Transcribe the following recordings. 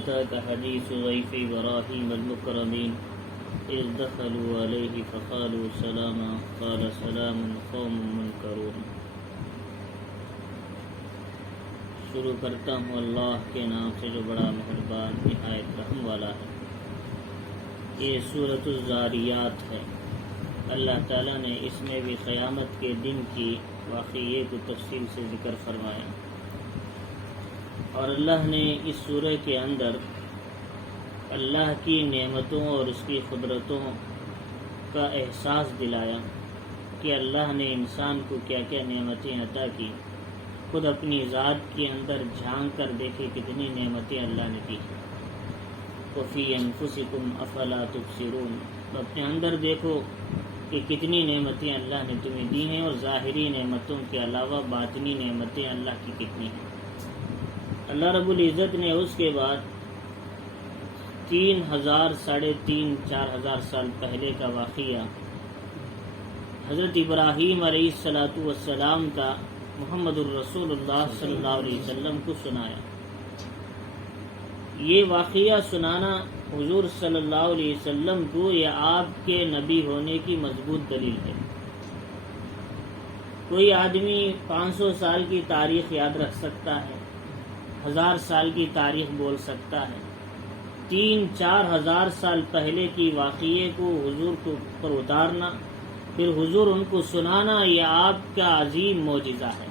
أتاك حديث ضيف إبراهيم المكرمين إذ دخلوا عليه فقالوا سلاما قال سلام قوم منكرون۔ شروع کرتا ہوں اللہ کے نام سے جو بڑا مہربان نہایت رحم والا ہے۔ یہ سورۃ الذاریات ہے۔ اللہ تعالیٰ نے اس میں بھی قیامت کے دن کی واقعے کو تفصیل سے ذکر فرمایا، اور اللہ نے اس سورہ کے اندر اللہ کی نعمتوں اور اس کی قدرتوں کا احساس دلایا کہ اللہ نے انسان کو کیا کیا نعمتیں عطا کی۔ خود اپنی ذات کے اندر جھانک کر دیکھے کتنی نعمتیں اللہ نے دی۔ وَفِي أَنفُسِكُمْ أَفَلَا تُبْصِرُونَ، اپنے اندر دیکھو کہ کتنی نعمتیں اللہ نے تمہیں دی ہیں، اور ظاہری نعمتوں کے علاوہ باطنی نعمتیں اللہ کی کتنی ہیں۔ اللہ رب العزت نے اس کے بعد 3000 ساڑھے 4,000 سال پہلے کا واقعہ حضرت ابراہیم علیہ السلام کا محمد الرسول اللہ صلی اللہ علیہ وسلم کو سنایا۔ یہ واقعہ سنانا حضور صلی اللہ علیہ وسلم کو یہ آپ کے نبی ہونے کی مضبوط دلیل ہے۔ کوئی آدمی 500 سال کی تاریخ یاد رکھ سکتا ہے، 1000 سال کی تاریخ بول سکتا ہے، 3-4 ہزار سال پہلے کی واقعے کو حضور کو پر اتارنا، پھر حضور ان کو سنانا، یہ آپ کا عظیم معجزہ ہے،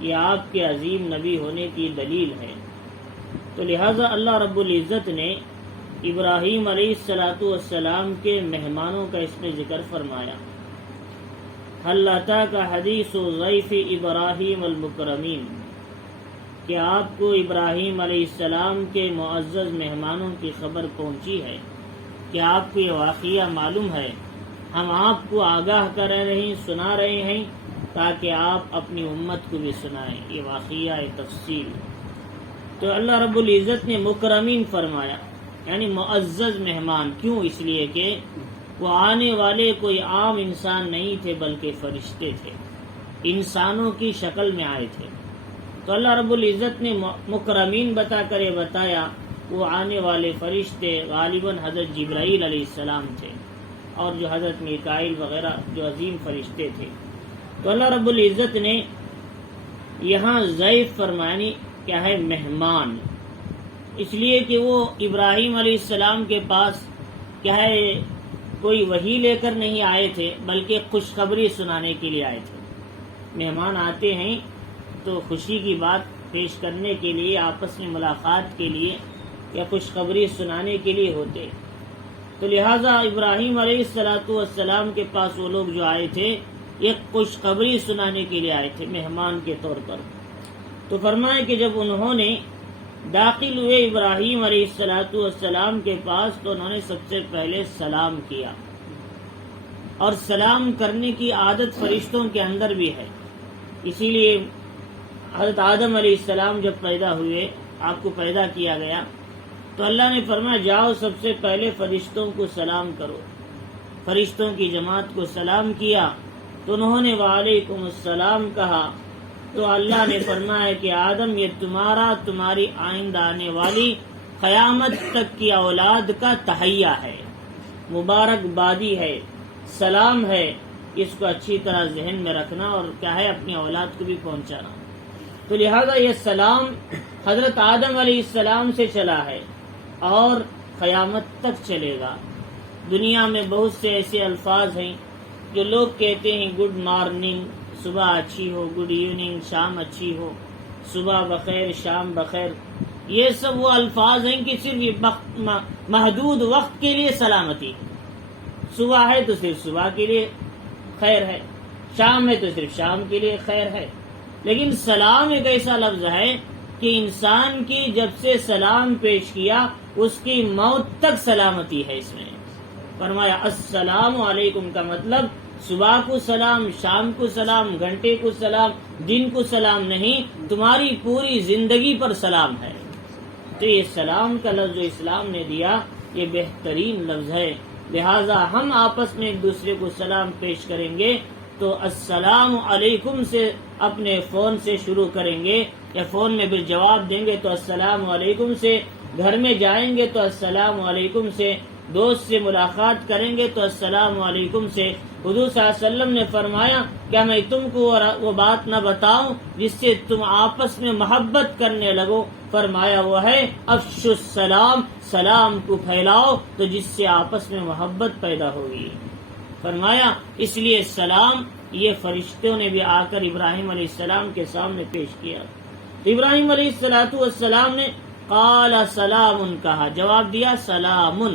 یہ آپ کے عظیم نبی ہونے کی دلیل ہے۔ تو لہٰذا اللہ رب العزت نے ابراہیم علیہ السلام کے مہمانوں کا اس میں ذکر فرمایا۔ هل أتاك حدیث ضیف ابراہیم المکرمین، کہ آپ کو ابراہیم علیہ السلام کے معزز مہمانوں کی خبر پہنچی ہے، کہ آپ کو یہ واقعہ معلوم ہے، ہم آپ کو آگاہ کر رہے ہیں، سنا رہے ہیں، تاکہ آپ اپنی امت کو بھی سنائیں۔ یہ واقعہ تفصیل۔ تو اللہ رب العزت نے مکرمین فرمایا، یعنی معزز مہمان۔ کیوں؟ اس لیے کہ وہ آنے والے کوئی عام انسان نہیں تھے، بلکہ فرشتے تھے، انسانوں کی شکل میں آئے تھے۔ تو اللہ رب العزت نے مکرمین بتا کر یہ بتایا، وہ آنے والے فرشتے غالباً حضرت جبرائیل علیہ السلام تھے، اور جو حضرت میکائیل وغیرہ جو عظیم فرشتے تھے۔ تو اللہ رب العزت نے یہاں ضیف فرمانی کیا ہے؟ مہمان، اس لیے کہ وہ ابراہیم علیہ السلام کے پاس کیا ہے کوئی وحی لے کر نہیں آئے تھے، بلکہ خوشخبری سنانے کے لیے آئے تھے۔ مہمان آتے ہیں تو خوشی کی بات پیش کرنے کے لیے، آپس میں ملاقات کے لیے یا خوشخبری سنانے کے لیے ہوتے۔ تو لہٰذا ابراہیم علیہ السلام کے پاس وہ لوگ جو آئے تھے، ایک خوشخبری سنانے کے لیے آئے تھے مہمان کے طور پر۔ تو فرمایا کہ جب انہوں نے داخل ہوئے ابراہیم علیہ السلام کے پاس، تو انہوں نے سب سے پہلے سلام کیا، اور سلام کرنے کی عادت فرشتوں کے اندر بھی ہے۔ اسی لیے حضرت آدم علیہ السلام جب پیدا ہوئے، آپ کو پیدا کیا گیا، تو اللہ نے فرمایا جاؤ سب سے پہلے فرشتوں کو سلام کرو۔ فرشتوں کی جماعت کو سلام کیا، تو انہوں نے وعلیکم السلام کہا۔ تو اللہ نے فرمایا کہ آدم، یہ تمہاری آئندہ آنے والی قیامت تک کی اولاد کا تحیہ ہے، مبارک بادی ہے، سلام ہے۔ اس کو اچھی طرح ذہن میں رکھنا، اور کیا ہے اپنی اولاد کو بھی پہنچانا۔ تو لہذا یہ سلام حضرت آدم علیہ السلام سے چلا ہے اور قیامت تک چلے گا۔ دنیا میں بہت سے ایسے الفاظ ہیں جو لوگ کہتے ہیں گڈ مارننگ، صبح اچھی ہو، گڈ ایوننگ، شام اچھی ہو، صبح بخیر شام بخیر۔ یہ سب وہ الفاظ ہیں کہ صرف یہ محدود وقت کے لیے سلامتی ہے۔ صبح ہے تو صرف صبح کے لیے خیر ہے، شام ہے تو صرف شام کے لیے خیر ہے۔ لیکن سلام ایک ایسا لفظ ہے کہ انسان کی جب سے سلام پیش کیا، اس کی موت تک سلامتی ہے اس میں۔ فرمایا السلام علیکم کا مطلب صبح کو سلام، شام کو سلام، گھنٹے کو سلام، دن کو سلام نہیں، تمہاری پوری زندگی پر سلام ہے۔ تو یہ سلام کا لفظ جو اسلام نے دیا، یہ بہترین لفظ ہے۔ لہٰذا ہم آپس میں ایک دوسرے کو سلام پیش کریں گے تو السلام علیکم سے اپنے فون سے شروع کریں گے، یا فون میں بھی جواب دیں گے تو السلام علیکم سے، گھر میں جائیں گے تو السلام علیکم سے، دوست سے ملاقات کریں گے تو السلام علیکم سے۔ حضور صلی اللہ علیہ وسلم نے فرمایا کیا میں تم کو وہ بات نہ بتاؤں جس سے تم آپس میں محبت کرنے لگو؟ فرمایا وہ ہے افشوا السلام، سلام کو پھیلاؤ تو جس سے آپس میں محبت پیدا ہوگی۔ فرمایا اس لیے سلام یہ فرشتوں نے بھی آ کر ابراہیم علیہ السلام کے سامنے پیش کیا۔ ابراہیم علیہ السلام نے قال سلام کہا، جواب دیا سلامن۔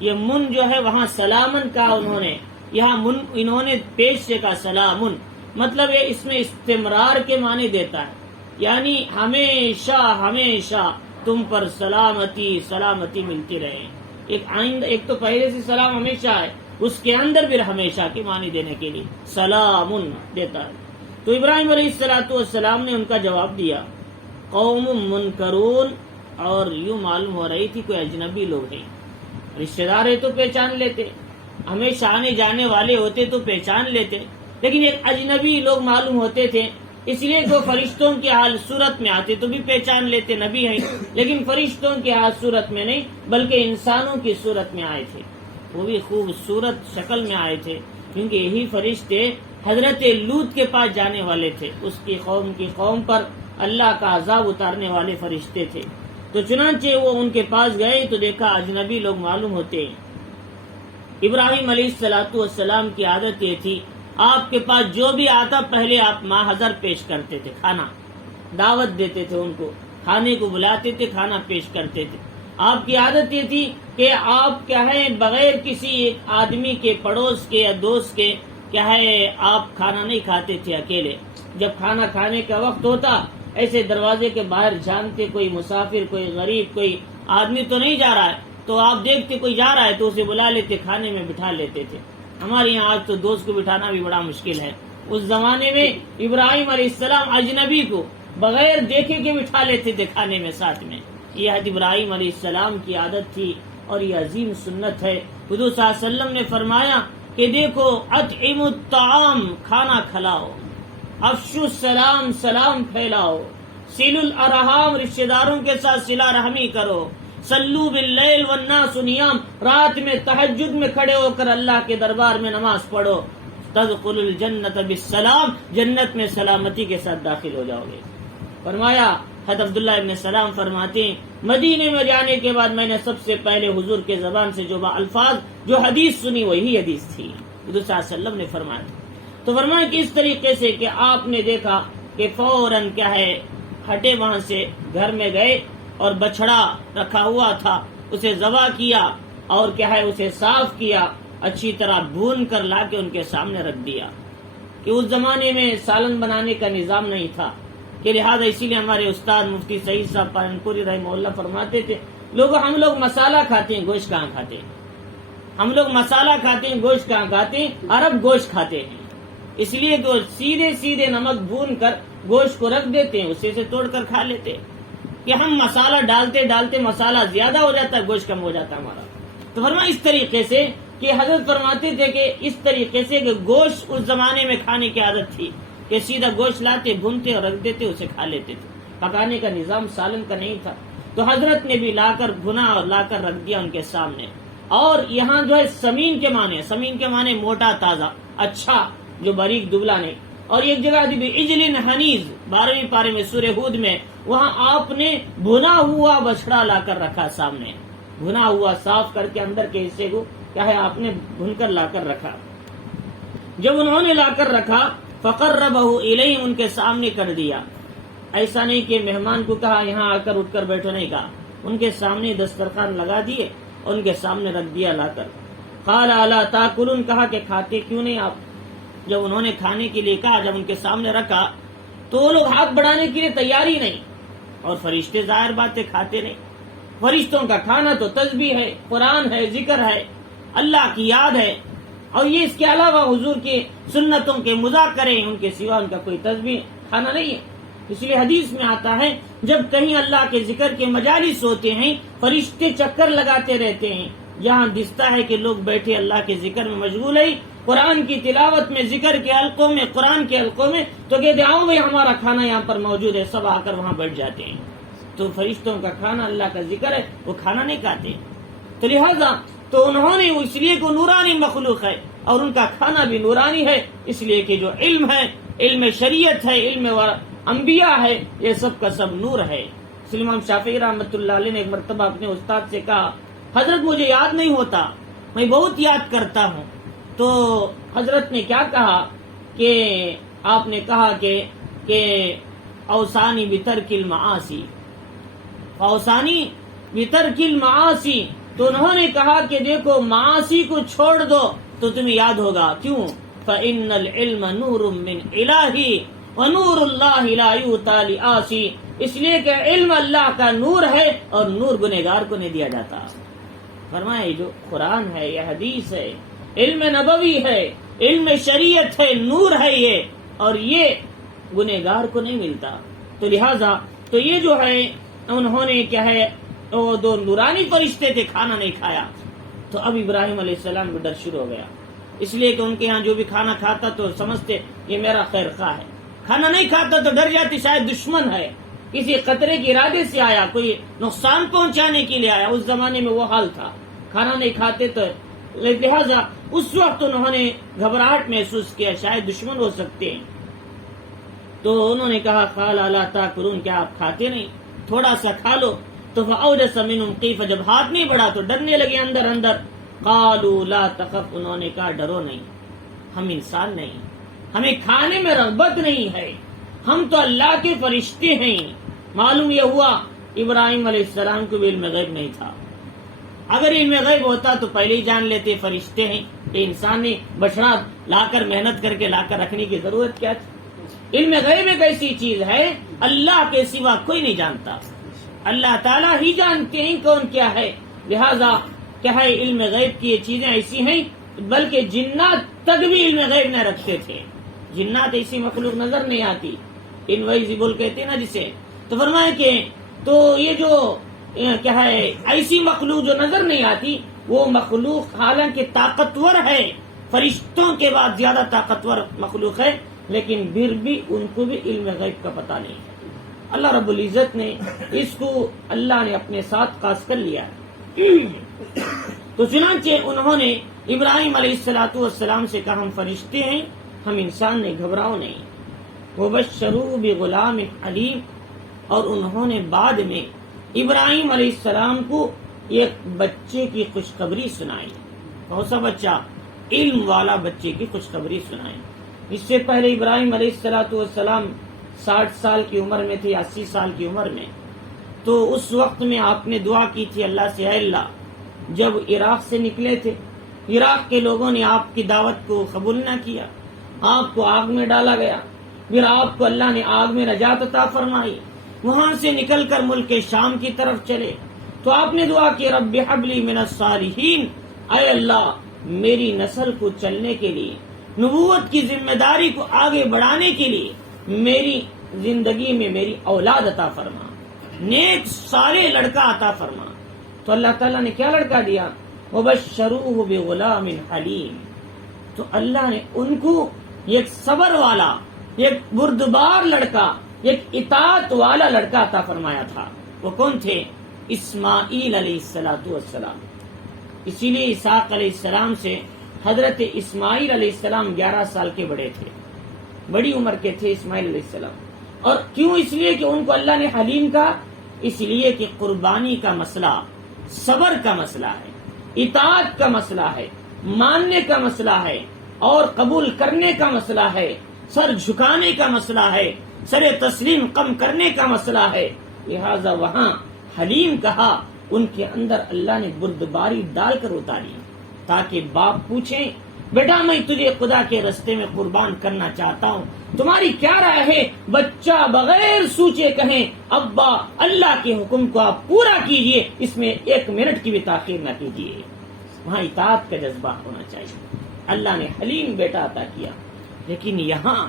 یہ من جو ہے وہاں سلامن کہا انہوں نے، یہاں من انہوں نے پیش سے کہا سلامن، مطلب یہ اس میں استمرار کے معنی دیتا ہے، یعنی ہمیشہ ہمیشہ تم پر سلامتی سلامتی ملتی رہے۔ ایک تو پہلے سے سلام ہمیشہ ہے، اس کے اندر بھی ہمیشہ کے معنی دینے کے لیے سلامن دیتا ہے۔ تو ابراہیم علیہ السلام نے ان کا جواب دیا قوم منکرون، اور یوں معلوم ہو رہی تھی کوئی اجنبی لوگ ہیں، رشتہ دار ہے تو پہچان لیتے، ہمیشہ آنے جانے والے ہوتے تو پہچان لیتے، لیکن ایک اجنبی لوگ معلوم ہوتے تھے، اس لیے کہ فرشتوں کی حال صورت میں آتے تو بھی پہچان لیتے نبی ہیں، لیکن فرشتوں کی حال صورت میں نہیں بلکہ انسانوں کی صورت میں آئے تھے، وہ بھی خوبصورت شکل میں آئے تھے، کیونکہ یہی فرشتے حضرت لوط کے پاس جانے والے تھے، اس کی قوم پر اللہ کا عذاب اتارنے والے فرشتے تھے۔ تو چنانچہ وہ ان کے پاس گئے تو دیکھا اجنبی لوگ معلوم ہوتے ہیں۔ ابراہیم علیہ السلام کی عادت یہ تھی آپ کے پاس جو بھی آتا پہلے آپ ماحضر پیش کرتے تھے، کھانا دعوت دیتے تھے، ان کو کھانے کو بلاتے تھے، کھانا پیش کرتے تھے۔ آپ کی عادت یہ تھی کہ آپ کیا ہے بغیر کسی آدمی کے پڑوس کے یا دوست کے کیا ہے آپ کھانا نہیں کھاتے تھے اکیلے۔ جب کھانا کھانے کا وقت ہوتا ایسے دروازے کے باہر جھانکتے، کوئی مسافر کوئی غریب کوئی آدمی تو نہیں جا رہا ہے، تو آپ دیکھتے کوئی جا رہا ہے تو اسے بلا لیتے، کھانے میں بٹھا لیتے تھے۔ ہمارے یہاں آج تو دوست کو بٹھانا بھی بڑا مشکل ہے، اس زمانے میں ابراہیم علیہ السلام اجنبی کو بغیر دیکھے کے بٹھا لیتے تھے کھانے میں ساتھ میں۔ یہ حضرت ابراہیم علیہ السلام کی عادت تھی اور یہ عظیم سنت ہے۔ حضور صلی اللہ علیہ وسلم نے فرمایا کہ دیکھو اطعموا الطعام، کھانا کھلاؤ، افشوا السلام، سلام پھیلاؤ، سلوا الارحام، رشتہ داروں کے ساتھ صلہ رحمی کرو، صلوا باللیل والناس نیام، رات میں تہجد میں کھڑے ہو کر اللہ کے دربار میں نماز پڑھو، تدخلوا الجنت بالسلام، جنت میں سلامتی کے ساتھ داخل ہو جاؤ گے۔ فرمایا حضرت عبداللہ ابن سلام فرماتے ہیں مدینے میں جانے کے بعد میں نے سب سے پہلے حضور کے زبان سے جو الفاظ جو حدیث سنی وہی حدیث تھی، حضور صلی اللہ علیہ وسلم نے فرمایا۔ تو فرمایا کہ اس طریقے سے کہ آپ نے دیکھا کہ فوراً کیا ہے ہٹے وہاں سے گھر میں گئے اور بچڑا رکھا ہوا تھا اسے ذبح کیا اور کیا ہے اسے صاف کیا، اچھی طرح بھون کر لا کے ان کے سامنے رکھ دیا، کہ اس زمانے میں سالن بنانے کا نظام نہیں تھا، کہ لہذا اسی لیے ہمارے استاد مفتی سعید صاحب پالنپوری رحمہ اللہ فرماتے تھے ہم لوگ مسالہ کھاتے ہیں گوشت کہاں کھاتے ہیں، ہم لوگ مسالہ کھاتے ہیں گوشت کہاں کھاتے ہیں، عرب گوشت کھاتے ہیں، اس لیے تو سیدھے نمک بھون کر گوشت کو رکھ دیتے ہیں، اسے سے توڑ کر کھا لیتے ہیں، کہ ہم مسالہ ڈالتے مسالہ زیادہ ہو جاتا ہے گوشت کم ہو جاتا ہے ہمارا۔ تو فرمایا اس طریقے سے کہ حضرت فرماتے تھے کہ اس طریقے سے کہ گوشت اس زمانے میں کھانے کی عادت تھی کہ سیدھا گوشت لاتے بھونتے اور رکھ دیتے اسے کھا لیتے تھے، پکانے کا نظام سالن کا نہیں تھا۔ تو حضرت نے بھی لا کر بھنا اور لا کر رکھ دیا ان کے سامنے۔ اور یہاں جو ہے سمین کے معنی موٹا تازہ اچھا جو باریک دبلا نہیں، اور ایک جگہ اجل حنیز 12ویں پارے میں سورہ ہود میں وہاں آپ نے بھنا ہوا بچڑا لا کر رکھا سامنے، بھنا ہوا صاف کر کے اندر کے حصے کو کیا ہے آپ نے بھن کر لا کر رکھا۔ جب انہوں نے لا کر رکھا فقربہ الیہم، ان کے سامنے کر دیا، ایسا نہیں کہ مہمان کو کہا یہاں آ کر اٹھ کر بیٹھو، نہیں کہا، ان کے سامنے دسترخوان لگا دیے اور ان کے سامنے رکھ دیا لا کر۔ قال الا تاکلون، کہا کہ کھاتے کیوں نہیں آپ؟ جب انہوں نے کھانے کے لیے کہا، جب ان کے سامنے رکھا تو وہ لوگ ہاتھ بڑھانے کے لیے تیار ہی نہیں، اور فرشتے ظاہر بات ہے کھاتے نہیں، فرشتوں کا کھانا تو تسبیح ہے، قرآن ہے، ذکر ہے، اللہ کی یاد ہے، اور یہ اس کے علاوہ حضور کے سنتوں کے مذاکرے ہیں، ان کے سوا ان کا کوئی تسبیح کھانا نہیں ہے۔ اس لیے حدیث میں آتا ہے جب کہیں اللہ کے ذکر کے مجالس ہوتے ہیں فرشتے چکر لگاتے رہتے ہیں، جہاں دستا ہے کہ لوگ بیٹھے اللہ کے ذکر میں مشغول ہیں، قرآن کی تلاوت میں، ذکر کے حلقوں میں، قرآن کے حلقوں میں، تو کہتے آؤ بھائی ہمارا کھانا یہاں پر موجود ہے، سب آ کر وہاں بیٹھ جاتے ہیں۔ تو فرشتوں کا کھانا اللہ کا ذکر ہے، وہ کھانا نہیں کھاتے. تو لہذا تو انہوں نے اس لیے کو نورانی مخلوق ہے اور ان کا کھانا بھی نورانی ہے، اس لیے کہ جو علم ہے، علم شریعت ہے، علم انبیاء ہے، یہ سب کا سب نور ہے. امام شافعی رحمۃ اللہ علیہ نے ایک مرتبہ اپنے استاد سے کہا، حضرت مجھے یاد نہیں ہوتا، میں بہت یاد کرتا ہوں. تو حضرت نے کیا کہا کہ آپ نے کہا کہ اوسانی بترک المعاصی، اوسانی بترک المعاصی. تو انہوں نے کہا کہ دیکھو معاصی کو چھوڑ دو تو تمہیں یاد ہوگا. کیوں؟ فإن العلم نور من الہی ونور اللہ لا یؤتی لعاصی. اس لیے کہ علم اللہ کا نور ہے اور نور گنہگار کو نہیں دیا جاتا. فرمائے جو قرآن ہے، یہ حدیث ہے، علم نبوی ہے، علم شریعت ہے، نور ہے یہ، اور یہ گنہگار کو نہیں ملتا. تو لہذا تو یہ جو ہے انہوں نے کیا ہے، وہ دو نورانی فرشتے تھے، کھانا نہیں کھایا. تو اب ابراہیم علیہ السلام کو ڈر شروع ہو گیا، اس لیے کہ ان کے ہاں جو بھی کھانا کھاتا تو سمجھتے یہ میرا خیر خواہ ہے، کھانا نہیں کھاتا تو ڈر جاتے شاید دشمن ہے، کسی خطرے کے ارادے سے آیا، کوئی نقصان پہنچانے کے لیے آیا. اس زمانے میں وہ حال تھا، کھانا نہیں کھاتے تو لہذا اس وقت انہوں نے گھبراہٹ محسوس کیا شاید دشمن ہو سکتے ہیں. تو انہوں نے کہا قال الا تاکلون، کیا آپ کھاتے نہیں، تھوڑا سا کھا لو. تو فاوجس منهم خیفہ، جب ہاتھ نہیں بڑھا تو ڈرنے لگے اندر اندر. قالوا لا تخف، انہوں نے کہا ڈرو نہیں، ہم انسان نہیں، ہمیں کھانے میں رغبت نہیں ہے، ہم تو اللہ کے فرشتے ہیں. معلوم یہ ہوا ابراہیم علیہ السلام کو بھی علم غیب نہیں تھا. اگر علم غیب ہوتا تو پہلے ہی جان لیتے فرشتے ہیں. یہ انسان نے بچڑا لا کر محنت کر کے لا کر رکھنے کی ضرورت کیا تھی؟ علم غیب ایک ایسی چیز ہے اللہ کے سوا کوئی نہیں جانتا، اللہ تعالیٰ ہی جانتے ہیں کون کیا ہے. لہذا کیا ہے، علم غیب کی یہ چیزیں ایسی ہیں، بلکہ جنات تک بھی علم غیب نہ رکھتے تھے. جنات ایسی مخلوق نظر نہیں آتی، انویزیبل کہتے ہیں نا جسے. تو فرمایا کہ تو یہ جو کیا ہے ایسی مخلوق جو نظر نہیں آتی، وہ مخلوق حالانکہ طاقتور ہے، فرشتوں کے بعد زیادہ طاقتور مخلوق ہے، لیکن پھر بھی ان کو بھی علم غیب کا پتہ نہیں ہے. اللہ رب العزت نے اس کو اللہ نے اپنے ساتھ خاص کر لیا. تو چنانچہ انہوں نے ابراہیم علیہ السلام سے کہا ہم فرشتے ہیں، ہم انسان نہیں، گھبراؤ نہیں. وبشروہ بغلام علیم، اور انہوں نے بعد میں ابراہیم علیہ السلام کو ایک بچے کی خوشخبری سنائی. کون سا بچہ؟ علم والا بچے کی خوشخبری سنائی. اس سے پہلے ابراہیم علیہ السلام 60 سال کی عمر میں تھے، 80 سال کی عمر میں. تو اس وقت میں آپ نے دعا کی تھی اللہ سے، اے اللہ جب عراق سے نکلے تھے، عراق کے لوگوں نے آپ کی دعوت کو قبول نہ کیا، آپ کو آگ میں ڈالا گیا، پھر آپ کو اللہ نے آگ میں نجات عطا فرمائی، وہاں سے نکل کر ملک شام کی طرف چلے. تو آپ نے دعا کی رب ہب لی من الصالحین، اے اللہ میری نسل کو چلنے کے لیے، نبوت کی ذمہ داری کو آگے بڑھانے کے لیے میری زندگی میں میری اولاد عطا فرما، نیک سارے لڑکا عطا فرما. تو اللہ تعالیٰ نے کیا لڑکا دیا؟ وبشروہ بغلام حلیم. تو اللہ نے ان کو ایک صبر والا، ایک بردبار لڑکا، ایک اطاعت والا لڑکا عطا فرمایا تھا. وہ کون تھے؟ اسماعیل علیہ السلام. اسی لیے اسحاق علیہ السلام سے حضرت اسماعیل علیہ السلام 11 سال کے بڑے تھے، بڑی عمر کے تھے اسماعیل علیہ السلام. اور کیوں؟ اس لیے کہ ان کو اللہ نے حلیم کہا، اس لیے کہ قربانی کا مسئلہ، صبر کا مسئلہ ہے، اطاعت کا مسئلہ ہے، ماننے کا مسئلہ ہے، اور قبول کرنے کا مسئلہ ہے، سر جھکانے کا مسئلہ ہے، سر تسلیم کم کرنے کا مسئلہ ہے. لہذا وہاں حلیم کہا، ان کے اندر اللہ نے بردباری ڈال کر اتاری، تاکہ باپ پوچھیں بیٹا میں تجھے خدا کے راستے میں قربان کرنا چاہتا ہوں، تمہاری کیا رائے ہے؟ بچہ بغیر سوچے کہیں ابا اللہ کے حکم کو آپ پورا کیجئے، اس میں 1 منٹ کی بھی تاخیر نہ کیجئے. وہاں اطاعت کا جذبہ ہونا چاہیے. اللہ نے حلیم بیٹا عطا کیا. لیکن یہاں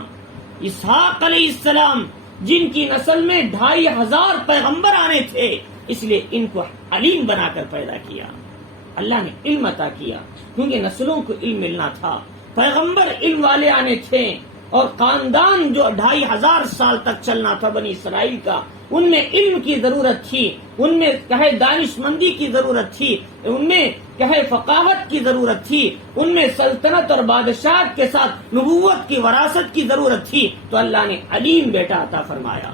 اسحاق علیہ السلام جن کی نسل میں 2500 پیغمبر آنے تھے، اس لیے ان کو علیم بنا کر پیدا کیا. اللہ نے علم عطا کیا کیونکہ نسلوں کو علم ملنا تھا، پیغمبر علم والے آنے تھے، اور خاندان جو 2500 سال تک چلنا تھا بنی اسرائیل کا، ان میں علم کی ضرورت تھی، ان میں کہے دانش مندی کی ضرورت تھی، ان میں کہے فقاہت کی ضرورت تھی، ان میں سلطنت اور بادشاہت کے ساتھ نبوت کی وراثت کی ضرورت تھی، تو اللہ نے علیم بیٹا عطا فرمایا۔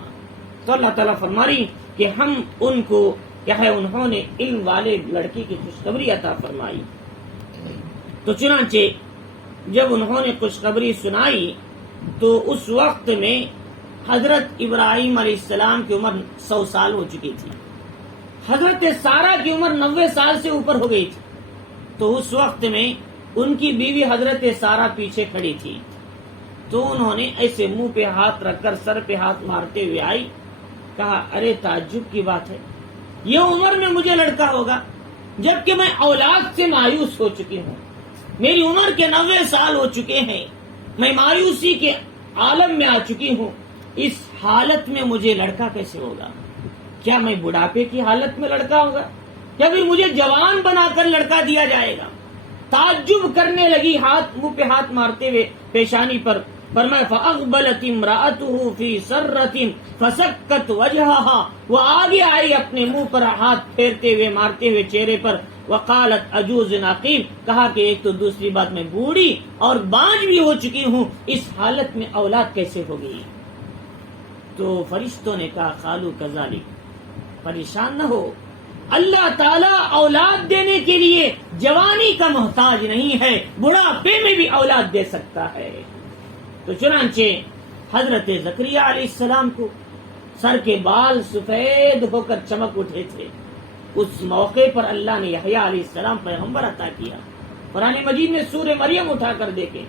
تو اللہ تعالیٰ فرما رہی کہ ہم ان کو کہے انہوں نے علم والے لڑکی کی خوشخبری عطا فرمائی۔ تو چنانچہ جب انہوں نے خوشخبری سنائی تو اس وقت میں حضرت ابراہیم علیہ السلام کی عمر 100 سال ہو چکی تھی، حضرت سارہ کی عمر 90 سال سے اوپر ہو گئی تھی۔ تو اس وقت میں ان کی بیوی حضرت سارہ پیچھے کھڑی تھی، تو انہوں نے ایسے منہ پہ ہاتھ رکھ کر سر پہ ہاتھ مارتے ہوئے آئی، کہا ارے تعجب کی بات ہے، یہ عمر میں مجھے لڑکا ہوگا جبکہ میں اولاد سے مایوس ہو چکی ہوں، میری عمر کے 90 سال ہو چکے ہیں، میں مایوسی کے عالم میں آ چکی ہوں، اس حالت میں مجھے لڑکا کیسے ہوگا؟ کیا میں بڑھاپے کی حالت میں لڑکا ہوگا یا پھر مجھے جوان بنا کر لڑکا دیا جائے گا؟ تعجب کرنے لگی، ہاتھ منہ پہ ہاتھ مارتے ہوئے پیشانی پر، فرمایا فَأَقْبَلَتِ امْرَأَتُهُ فِي سَرَّةٍ فَسَكَّتْ وَجْهَهَا، وہ آگے آئی اپنے منہ پر ہاتھ پھیرتے ہوئے مارتے ہوئے چہرے پر، وقالت عجوز عقیم، کہا کہ ایک تو دوسری بات میں بوڑھی اور بانج بھی ہو چکی ہوں، اس حالت میں اولاد کیسے ہوگی؟ تو فرشتوں نے کہا قالوا كذلك، پریشان نہ ہو، اللہ تعالیٰ اولاد دینے کے لیے جوانی کا محتاج نہیں ہے، بڑھاپے میں بھی اولاد دے سکتا ہے۔ تو چنانچہ حضرت زکریا علیہ السلام کو سر کے بال سفید ہو کر چمک اٹھے تھے، اس موقع پر اللہ نے یحییٰ علیہ السلام پیغمبر عطا کیا۔ قرآن مجید میں سورہ مریم اٹھا کر دیکھیں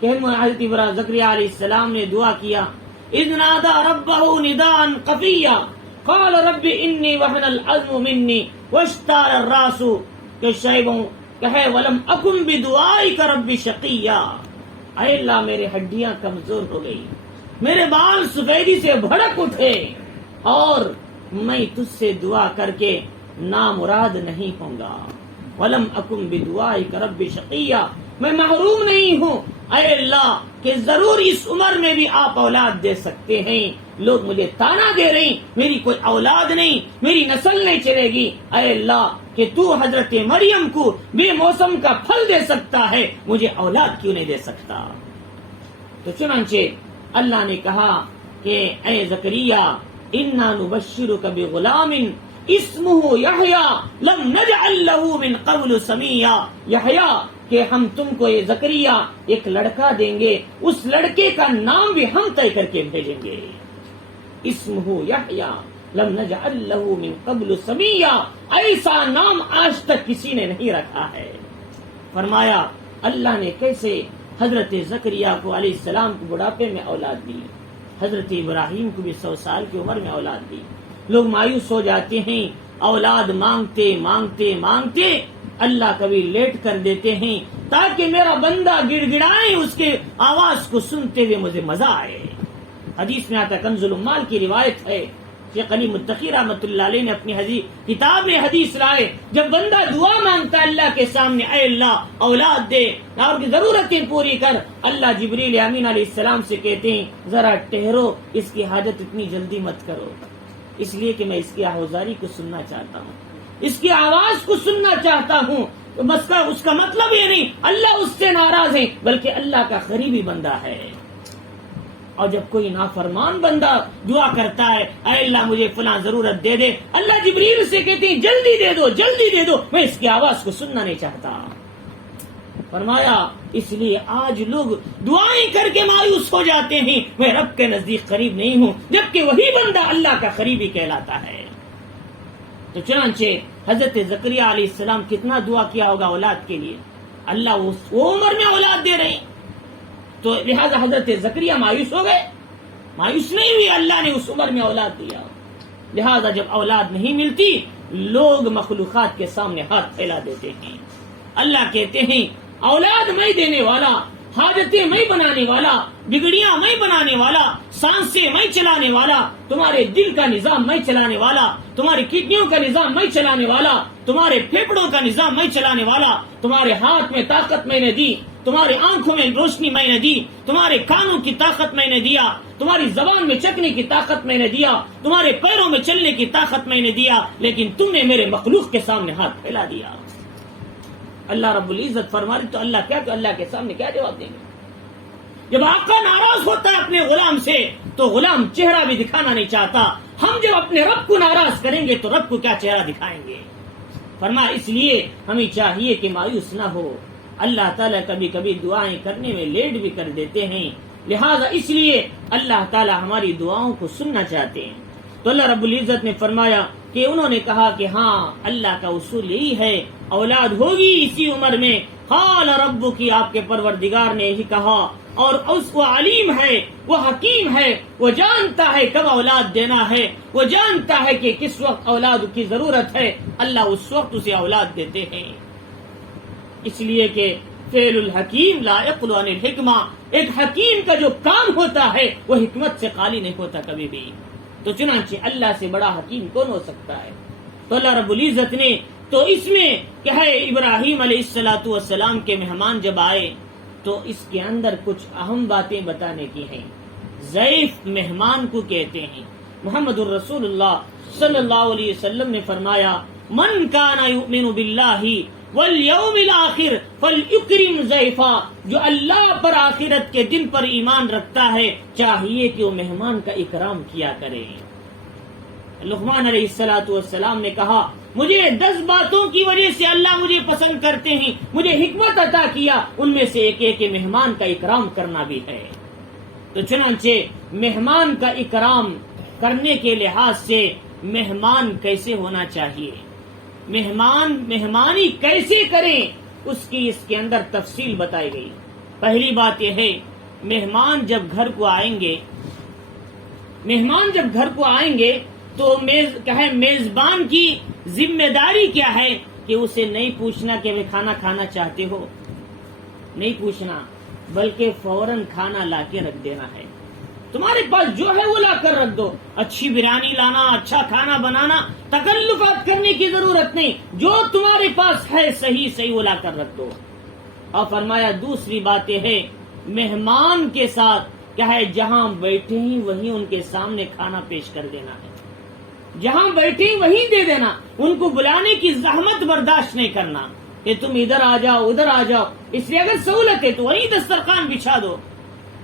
کہ حضرت زکریا علیہ السلام نے دعا کیا، اذ نادى ربه نداء خفيا قال رب انی وهن العظم مني واشتعل الراس شيبا کہے ولم اکن بدعائک رب شقیا، اے اللہ میرے ہڈیاں کمزور ہو گئی، میرے بال سفیدی سے بھڑک اٹھے اور میں تجھ سے دعا کر کے نامراد نہیں ہوں گا، ولم اکن بدعائک رب شقیا، میں محروم نہیں ہوں، اے اللہ کہ ضرور اس عمر میں بھی آپ اولاد دے سکتے ہیں، لوگ مجھے تانا دے رہے ہیں میری کوئی اولاد نہیں، میری نسل نہیں چلے گی، اے اللہ کہ تو حضرت مریم کو بے موسم کا پھل دے سکتا ہے، مجھے اولاد کیوں نہیں دے سکتا؟ تو چنانچہ اللہ نے کہا کہ اے زکریا انا نبشرک بغلام اسمہ یحییٰ لم نجعل لہ من قبل سمیہ، یحییٰ کہ ہم تم کو یہ زکریا ایک لڑکا دیں گے، اس لڑکے کا نام بھی ہم طے کر کے بھیجیں گے، اسمہ یحییٰ لم نجعل لہ من قبل سمیہ، ایسا نام آج تک کسی نے نہیں رکھا ہے۔ فرمایا اللہ نے کیسے حضرت زکریا کو علیہ السلام کو بڑھاپے میں اولاد دی، حضرت ابراہیم کو بھی 100 سال کی عمر میں اولاد دی۔ لوگ مایوس ہو جاتے ہیں، اولاد مانگتے مانگتے مانگتے اللہ کبھی لیٹ کر دیتے ہیں تاکہ میرا بندہ گڑ گڑائے، اس کے آواز کو سنتے ہوئے مجھے مزہ آئے۔ حدیث میں آتا کنز العمال کی روایت ہے، شیخ علی متقی رحمۃ اللہ علیہ نے اپنی کتاب میں حدیث لائے، جب بندہ دعا مانگتا ہے اللہ کے سامنے، اے اللہ اولاد دے اور کی ضرورتیں پوری کر، اللہ جبریل امین علیہ السلام سے کہتے ہیں ذرا ٹھہرو، اس کی حاجت اتنی جلدی مت کرو، اس لیے کہ میں اس کی آہوزاری کو سننا چاہتا ہوں، اس کی آواز کو سننا چاہتا ہوں۔ تو بس کا اس کا مطلب یہ نہیں اللہ اس سے ناراض ہے، بلکہ اللہ کا قریبی بندہ ہے۔ اور جب کوئی نافرمان بندہ دعا کرتا ہے اے اللہ مجھے فلاں ضرورت دے دے، اللہ جبریل سے کہتے ہیں جلدی دے دو جلدی دے دو، میں اس کی آواز کو سننا نہیں چاہتا۔ فرمایا اس لیے آج لوگ دعائیں کر کے مایوس ہو جاتے ہیں، میں رب کے نزدیک قریب نہیں ہوں، جبکہ وہی بندہ اللہ کا قریبی کہلاتا ہے۔ تو چنانچہ حضرت زکریا علیہ السلام کتنا دعا کیا ہوگا اولاد کے لیے، اللہ وہ عمر میں اولاد دے رہے ہیں، تو لہذا حضرت زکریا مایوس ہو گئے، مایوس نہیں ہوئی، اللہ نے اس عمر میں اولاد دیا۔ لہذا جب اولاد نہیں ملتی لوگ مخلوقات کے سامنے ہاتھ پھیلا دیتے ہیں۔ اللہ کہتے ہیں اولاد میں دینے والا، حاجتیں میں بنانے والا، بگڑیاں میں بنانے والا، سانسیں میں چلانے والا، تمہارے دل کا نظام میں چلانے والا، تمہاری کڈنیوں کا نظام میں چلانے والا، تمہارے پھیپڑوں کا نظام میں چلانے والا، تمہارے ہاتھ میں طاقت میں نے دی، تمہاری آنکھوں میں روشنی میں نے دی، تمہارے کانوں کی طاقت میں نے دیا، تمہاری زبان میں چکنے کی طاقت میں نے دیا، تمہارے پیروں میں چلنے کی طاقت میں نے دیا، لیکن تم نے میرے مخلوق کے سامنے ہاتھ پھیلا دیا۔ اللہ رب العزت فرما رہے تو اللہ کے سامنے کیا جواب دیں گے؟ جب آقا ناراض ہوتا ہے اپنے غلام سے تو غلام چہرہ بھی دکھانا نہیں چاہتا، ہم جب اپنے رب کو ناراض کریں گے تو رب کو کیا چہرہ دکھائیں گے؟ فرما اس لیے ہمیں چاہیے کہ مایوس نہ ہو، اللہ تعالیٰ کبھی کبھی دعائیں کرنے میں لیٹ بھی کر دیتے ہیں، لہذا اس لیے اللہ تعالیٰ ہماری دعاؤں کو سننا چاہتے ہیں۔ تو اللہ رب العزت نے فرمایا کہ انہوں نے کہا کہ ہاں اللہ کا اصول یہی ہے، اولاد ہوگی اسی عمر میں، قال رب کی آپ کے پروردگار نے یہی کہا، اور اس کو علیم ہے، وہ حکیم ہے، وہ جانتا ہے کب اولاد دینا ہے، وہ جانتا ہے کہ کس وقت اولاد کی ضرورت ہے، اللہ اس وقت اسے اولاد دیتے ہیں۔ اس لیے کہ فعل الحکیم لا یخلو عن الحکمہ، ایک حکیم کا جو کام ہوتا ہے وہ حکمت سے خالی نہیں ہوتا کبھی بھی۔ تو چنانچہ اللہ سے بڑا حکیم کون ہو سکتا ہے؟ تو اللہ رب العزت نے تو اس میں کیا ہے، ابراہیم علیہ الصلوۃ والسلام کے مہمان جب آئے تو اس کے اندر کچھ اہم باتیں بتانے کی ہیں۔ ضعیف مہمان کو کہتے ہیں۔ محمد الرسول اللہ صلی اللہ علیہ وسلم نے فرمایا من کان یؤمن باللہ والیوم الاخر فلیکرم ضیفا، جو اللہ پر آخرت کے دن پر ایمان رکھتا ہے چاہیے کہ وہ مہمان کا اکرام کیا کرے۔ لقمان علیہ السلام نے کہا مجھے 10 باتوں کی وجہ سے اللہ مجھے پسند کرتے ہیں، مجھے حکمت عطا کیا، ان میں سے ایک مہمان کا اکرام کرنا بھی ہے۔ تو چنانچہ مہمان کا اکرام کرنے کے لحاظ سے مہمان کیسے ہونا چاہیے، مہمانی کیسے کریں، اس کی اس کے اندر تفصیل بتائی گئی۔ پہلی بات یہ ہے مہمان جب گھر کو آئیں گے تو میزبان کی ذمہ داری کیا ہے کہ اسے نہیں پوچھنا کہ میں کھانا کھانا چاہتے ہو، نہیں پوچھنا، بلکہ فوراً کھانا لا کے رکھ دینا ہے۔ تمہارے پاس جو ہے وہ لا کر رکھ دو، اچھی بریانی لانا، اچھا کھانا بنانا، تکلفات کرنے کی ضرورت نہیں، جو تمہارے پاس ہے صحیح وہ لا کر رکھ دو۔ اور فرمایا دوسری بات یہ ہے مہمان کے ساتھ کیا ہے، جہاں بیٹھے ہی وہیں ان کے سامنے کھانا پیش کر دینا ہے، جہاں بیٹھے وہیں دے دینا، ان کو بلانے کی زحمت برداشت نہیں کرنا کہ تم ادھر آ جاؤ ادھر آ جاؤ۔ اس لیے اگر سہولت ہے تو وہیں دسترخوان بچھا دو،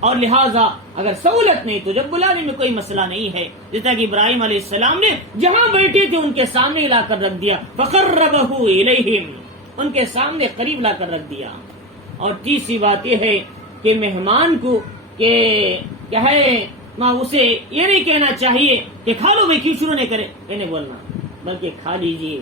اور لہٰذا اگر سہولت نہیں تو جب بلانے میں کوئی مسئلہ نہیں ہے، جیسا کہ ابراہیم علیہ السلام نے جہاں بیٹھے تھے ان کے سامنے لا کر رکھ دیا، فقربہ الیہم، ان کے سامنے قریب لا کر رکھ دیا۔ اور تیسری بات یہ ہے کہ مہمان کو کہ کیا ہے اسے یہ نہیں کہنا چاہیے کہ کھا لو بھائی، کیوں شروع نہیں کرے، نہیں بولنا، بلکہ کھا لیجئے،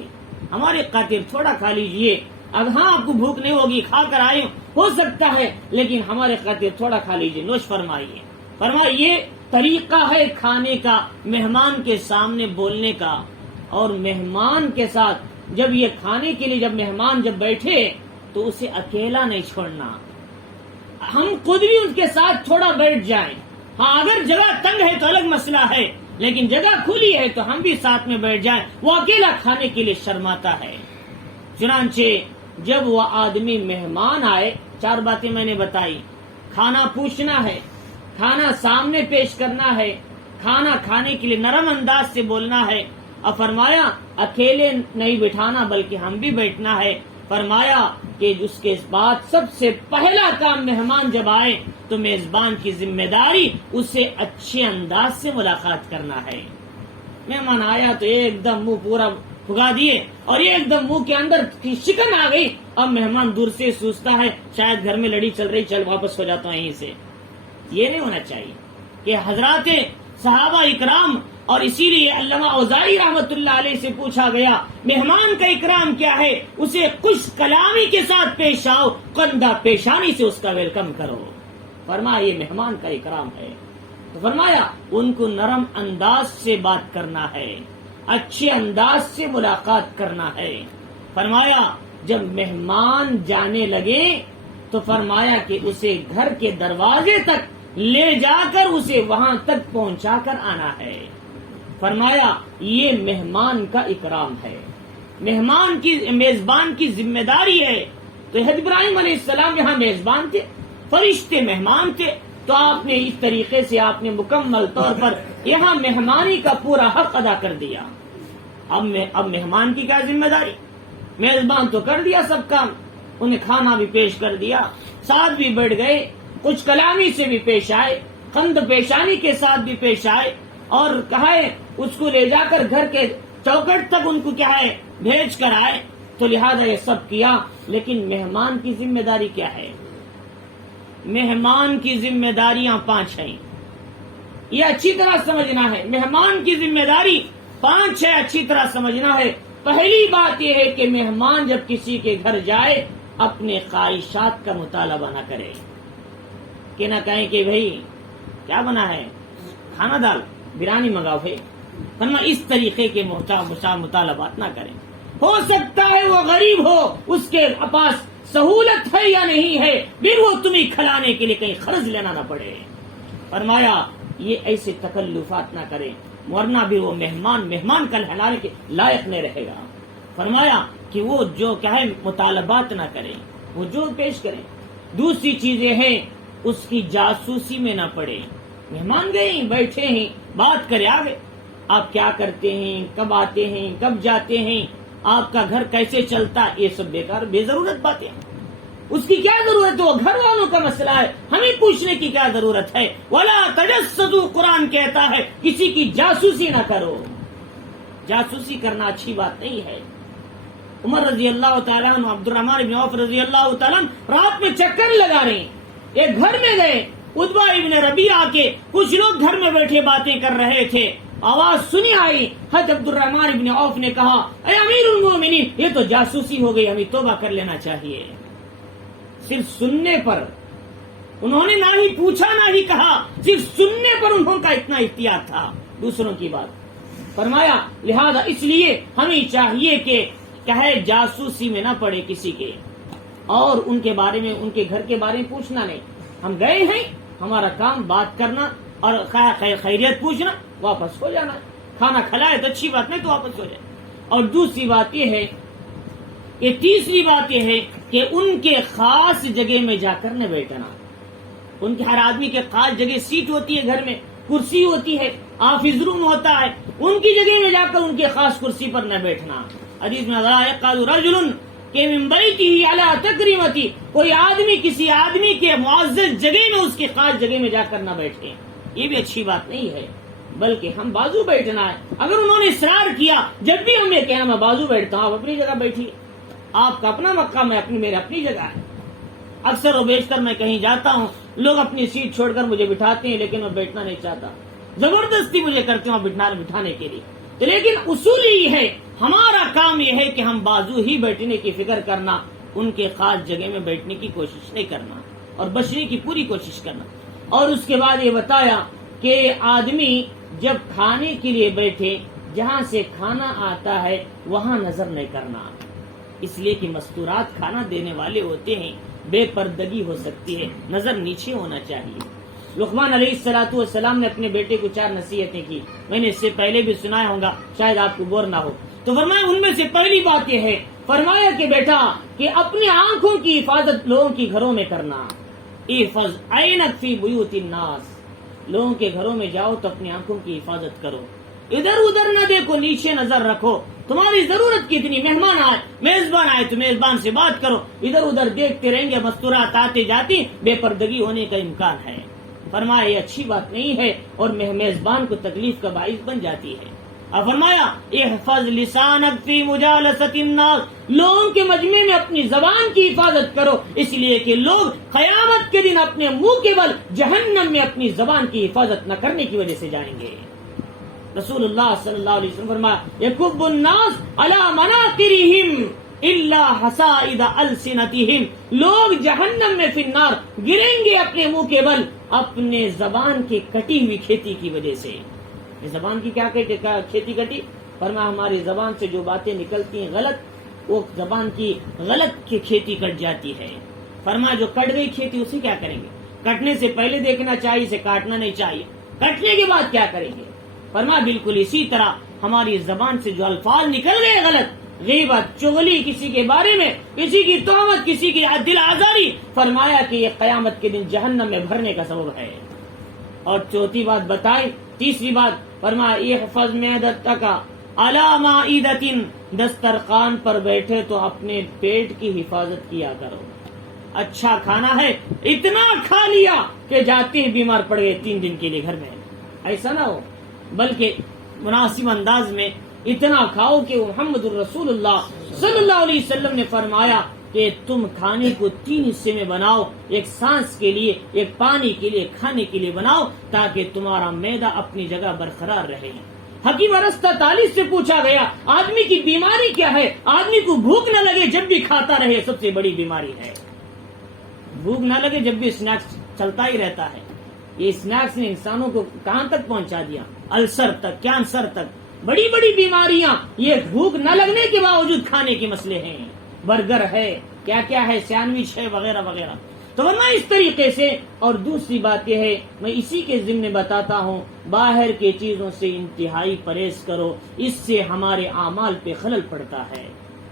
ہمارے خاطر تھوڑا کھا لیجئے، اب ہاں آپ کو بھوک نہیں ہوگی، کھا کر آئے ہو سکتا ہے، لیکن ہمارے خاطر تھوڑا کھا لیجئے، نوش فرمائیے۔ فرمائیے طریقہ ہے کھانے کا، مہمان کے سامنے بولنے کا، اور مہمان کے ساتھ جب یہ کھانے کے لیے جب مہمان جب بیٹھے تو اسے اکیلا نہیں چھوڑنا، ہم خود بھی ان کے ساتھ تھوڑا بیٹھ جائیں، ہاں اگر جگہ تنگ ہے تو الگ مسئلہ ہے، لیکن جگہ کھلی ہے تو ہم بھی ساتھ میں بیٹھ جائیں، وہ اکیلا کھانے کے لیے شرماتا ہے۔ چنانچہ جب وہ آدمی مہمان آئے، 4 باتیں میں نے بتائی، کھانا پوچھنا ہے، کھانا سامنے پیش کرنا ہے، کھانا کھانے کے لیے نرم انداز سے بولنا ہے، اور فرمایا اکیلے نہیں بٹھانا بلکہ ہم بھی بیٹھنا ہے۔ فرمایا کہ اس کے بعد سب سے پہلا کام مہمان جب آئے تو میزبان کی ذمہ داری اسے اچھے انداز سے ملاقات کرنا ہے۔ مہمان آیا تو ایک دم منہ پورا پھگا دیے اور ایک دم منہ کے اندر کی شکن آ گئی، اب مہمان دور سے سوچتا ہے شاید گھر میں لڑی چل رہی، چل واپس ہو جاتا ہوں یہیں سے۔ یہ نہیں ہونا چاہیے کہ حضرات صحابہ اکرام، اور اسی لیے علامہ اوزاعی رحمت اللہ علیہ سے پوچھا گیا مہمان کا اکرام کیا ہے، اسے خوش کلامی کے ساتھ پیش آؤ، کندھا پیشانی سے اس کا ویلکم کرو۔ فرمایا یہ مہمان کا اکرام ہے۔ تو فرمایا ان کو نرم انداز سے بات کرنا ہے، اچھے انداز سے ملاقات کرنا ہے۔ فرمایا جب مہمان جانے لگے تو فرمایا کہ اسے گھر کے دروازے تک لے جا کر اسے وہاں تک پہنچا کر آنا ہے۔ فرمایا یہ مہمان کا اکرام ہے، مہمان کی میزبان کی ذمہ داری ہے۔ تو حضرت ابراہیم علیہ السلام یہاں میزبان تھے، فرشتے مہمان تھے، تو آپ نے اس طریقے سے آپ نے مکمل طور پر یہاں مہمانی کا پورا حق ادا کر دیا۔ اب مہمان کی کیا ذمہ داری؟ میزبان تو کر دیا سب کام، انہیں کھانا بھی پیش کر دیا، ساتھ بھی بیٹھ گئے، کچھ کلامی سے بھی پیش آئے، خند پیشانی کے ساتھ بھی پیش آئے، اور کہا ہے اس کو لے جا کر گھر کے چوکٹ تک ان کو کیا ہے بھیج کر آئے، تو لہذا یہ سب کیا۔ لیکن مہمان کی ذمہ داری کیا ہے؟ مہمان کی ذمہ داریاں 5 ہیں، یہ اچھی طرح سمجھنا ہے۔ مہمان کی ذمہ داری 5 ہے، اچھی طرح سمجھنا ہے۔ پہلی بات یہ ہے کہ مہمان جب کسی کے گھر جائے اپنے خواہشات کا مطالبہ نہ کرے، کہ نہ کہیں کہ بھئی کیا بنا ہے، کھانا دال بریانی منگاؤ ہے، ورنہ اس طریقے کے مطالبات نہ کریں۔ ہو سکتا ہے وہ غریب ہو، اس کے پاس سہولت ہے یا نہیں ہے، پھر وہ تمہیں کھلانے کے لیے کہیں خرچ لینا نہ پڑے۔ فرمایا یہ ایسے تکلفات نہ کریں، ورنہ بھی وہ مہمان کہلانے کے لائق نہیں رہے گا۔ فرمایا کہ وہ جو کہے مطالبات نہ کریں، وہ جو پیش کریں۔ دوسری چیزیں ہیں اس کی جاسوسی میں نہ پڑے۔ مہمان گئے ہیں، بیٹھے ہیں، بات کرے آگے آپ کیا کرتے ہیں، کب آتے ہیں، کب جاتے ہیں، آپ کا گھر کیسے چلتا ہے، یہ سب بیکار بے ضرورت باتیں۔ اس کی کیا ضرورت ہے؟ وہ گھر والوں کا مسئلہ ہے، ہمیں پوچھنے کی کیا ضرورت ہے؟ وَلَا تَجَسَّسُوا، قرآن کہتا ہے کسی کی جاسوسی نہ کرو۔ جاسوسی کرنا اچھی بات نہیں ہے۔ عمر رضی اللہ تعالیٰ عنہ، عبد الرحمن بن عوف رضی اللہ تعالیٰ عنہ رات میں چکر لگا رہے ہیں، ایک گھر میں گئے، عتبہ ابن ربیعہ کے کچھ لوگ گھر میں بیٹھے باتیں کر رہے تھے، آواز سنی آئی، حضرت عبد الرحمن ابن عوف نے کہا اے امیر المومنین، یہ تو جاسوسی ہو گئی، ہمیں توبہ کر لینا چاہیے۔ صرف سننے پر انہوں نے نہ ہی پوچھا نہ ہی کہا، صرف سننے پر انہوں کا اتنا احتیاط تھا دوسروں کی بات۔ فرمایا لہذا اس لیے ہمیں چاہیے کہ کہے جاسوسی میں نہ پڑے کسی کے، اور ان کے بارے میں، ان کے گھر کے بارے میں پوچھنا نہیں۔ ہم گئے ہیں، ہمارا کام بات کرنا اور خیریت پوچھنا، واپس ہو جانا۔ کھانا کھلائے تو اچھی بات، نہیں تو واپس ہو جائے۔ اور دوسری بات یہ ہے، یہ تیسری بات یہ ہے کہ ان کے خاص جگہ میں جا کر نہ بیٹھنا۔ ان کے ہر آدمی کے خاص جگہ، سیٹ ہوتی ہے گھر میں، کرسی ہوتی ہے، آفس روم ہوتا ہے، ان کی جگہ میں جا کر ان کے خاص کرسی پر نہ بیٹھنا۔ حدیث میں رجل کہ من بیتہ علی تکریمتی، کوئی آدمی کسی آدمی کے معزز جگہ میں، اس کے خاص جگہ میں جا کر نہ بیٹھے، یہ بھی اچھی بات نہیں ہے۔ بلکہ ہم بازو بیٹھنا ہے۔ اگر انہوں نے اصرار کیا، جب بھی ہم نے کہا میں بازو بیٹھتا ہوں، آپ اپنی جگہ بیٹھیے، آپ کا اپنا مقام ہے، میرے اپنی جگہ ہے۔ اکثر و بیشتر میں کہیں جاتا ہوں، لوگ اپنی سیٹ چھوڑ کر مجھے بٹھاتے ہیں، لیکن میں بیٹھنا نہیں چاہتا، زبردستی مجھے کرتے ہوں بٹھانے کے لیے۔ لیکن اصول یہ ہے، ہمارا کام یہ ہے کہ ہم بازو ہی بیٹھنے کی فکر کرنا، ان کے خاص جگہ میں بیٹھنے کی کوشش نہیں کرنا، اور بچنے کی پوری کوشش کرنا۔ اور اس کے بعد یہ بتایا کہ آدمی جب کھانے کے لیے بیٹھے، جہاں سے کھانا آتا ہے وہاں نظر نہیں کرنا، اس لیے کہ مستورات کھانا دینے والے ہوتے ہیں، بے پردگی ہو سکتی ہے، نظر نیچے ہونا چاہیے۔ لقمان علیہ السلام نے اپنے بیٹے کو 4 نصیحتیں کی، میں نے اس سے پہلے بھی سنایا ہوگا، شاید آپ کو بور نہ ہو۔ تو فرمایا ان میں سے پہلی بات یہ ہے، فرمایا کہ بیٹا کہ اپنی آنکھوں کی حفاظت لوگوں کے گھروں میں کرنا۔ احفظ عینک فی بیوت الناس، لوگوں کے گھروں میں جاؤ تو اپنی آنکھوں کی حفاظت کرو، ادھر ادھر نہ دیکھو، نیچے نظر رکھو۔ تمہاری ضرورت کتنی، مہمان آئے، میزبان آئے تو میزبان سے بات کرو، ادھر ادھر دیکھتے رہیں گے، مستورات آتے جاتی، بے پردگی ہونے کا امکان ہے۔ فرمایا یہ اچھی بات نہیں ہے، اور میزبان کو تکلیف کا باعث بن جاتی ہے۔ اور فرمایا احفظ لسانک فی مجالست الناس، لوگوں کے مجمع میں اپنی زبان کی حفاظت کرو، اس لیے کہ لوگ قیامت کے دن اپنے منہ کے بل جہنم میں اپنی زبان کی حفاظت نہ کرنے کی وجہ سے جائیں گے۔ رسول اللہ صلی اللہ علیہ وسلم فرمایا یکب الناس علی مناقرہم الا حصائد السنتہم، لوگ جہنم میں فی النار گریں گے اپنے منہ کے بل، اپنے زبان کی کٹی ہوئی کھیتی کی وجہ سے۔ زبان کی کیا کھیتی کٹی؟ فرمایا ہماری زبان سے جو باتیں نکلتی ہیں غلط، وہ زبان کی غلط کی کھیتی کٹ جاتی ہے۔ فرمایا جو کٹ گئی کھیتی اسے کیا کریں گے؟ کٹنے سے پہلے دیکھنا چاہیے، اسے کاٹنا نہیں چاہیے، کٹنے کے بعد کیا کریں گے؟ فرمایا بالکل اسی طرح ہماری زبان سے جو الفاظ نکل گئے غلط، غیبت، چغلی، کسی کے بارے میں کسی کی تہمت، کسی کی دل آزاری، فرمایا کہ یہ قیامت کے دن جہنم میں بھرنے کا سبب ہے۔ اور چوتھی بات بتائی، تیسری بات فرمایا احفظ معدتک علی مائدۃ، دسترخوان پر بیٹھے تو اپنے پیٹ کی حفاظت کیا کرو۔ اچھا کھانا ہے، اتنا کھا لیا کہ جاتے ہی بیمار پڑ گئے 3 دن کے لیے گھر میں، ایسا نہ ہو، بلکہ مناسب انداز میں اتنا کھاؤ کہ محمد الرسول اللہ صلی اللہ علیہ وسلم نے فرمایا کہ تم کھانے کو 3 حصے میں بناؤ، ایک سانس کے لیے، ایک پانی کے لیے، کھانے کے لیے بناؤ، تاکہ تمہارا معدہ اپنی جگہ برقرار رہے۔ حکیم ارسطو طالب سے پوچھا گیا آدمی کی بیماری کیا ہے؟ آدمی کو بھوک نہ لگے جب بھی کھاتا رہے سب سے بڑی بیماری ہے۔ بھوک نہ لگے جب بھی اسنیکس چلتا ہی رہتا ہے۔ یہ اسنیکس نے انسانوں کو کہاں تک پہنچا دیا؟ السر تک، کینسر تک، بڑی بڑی بیماریاں یہ بھوک نہ لگنے کے باوجود کھانے کے مسئلے ہیں۔ برگر ہے، کیا کیا ہے، سینڈوچ ہے، وغیرہ وغیرہ۔ تو ورنہ اس طریقے سے، اور دوسری بات یہ ہے میں اسی کے ضمن بتاتا ہوں، باہر کی چیزوں سے انتہائی پرہیز کرو، اس سے ہمارے اعمال پہ خلل پڑتا ہے،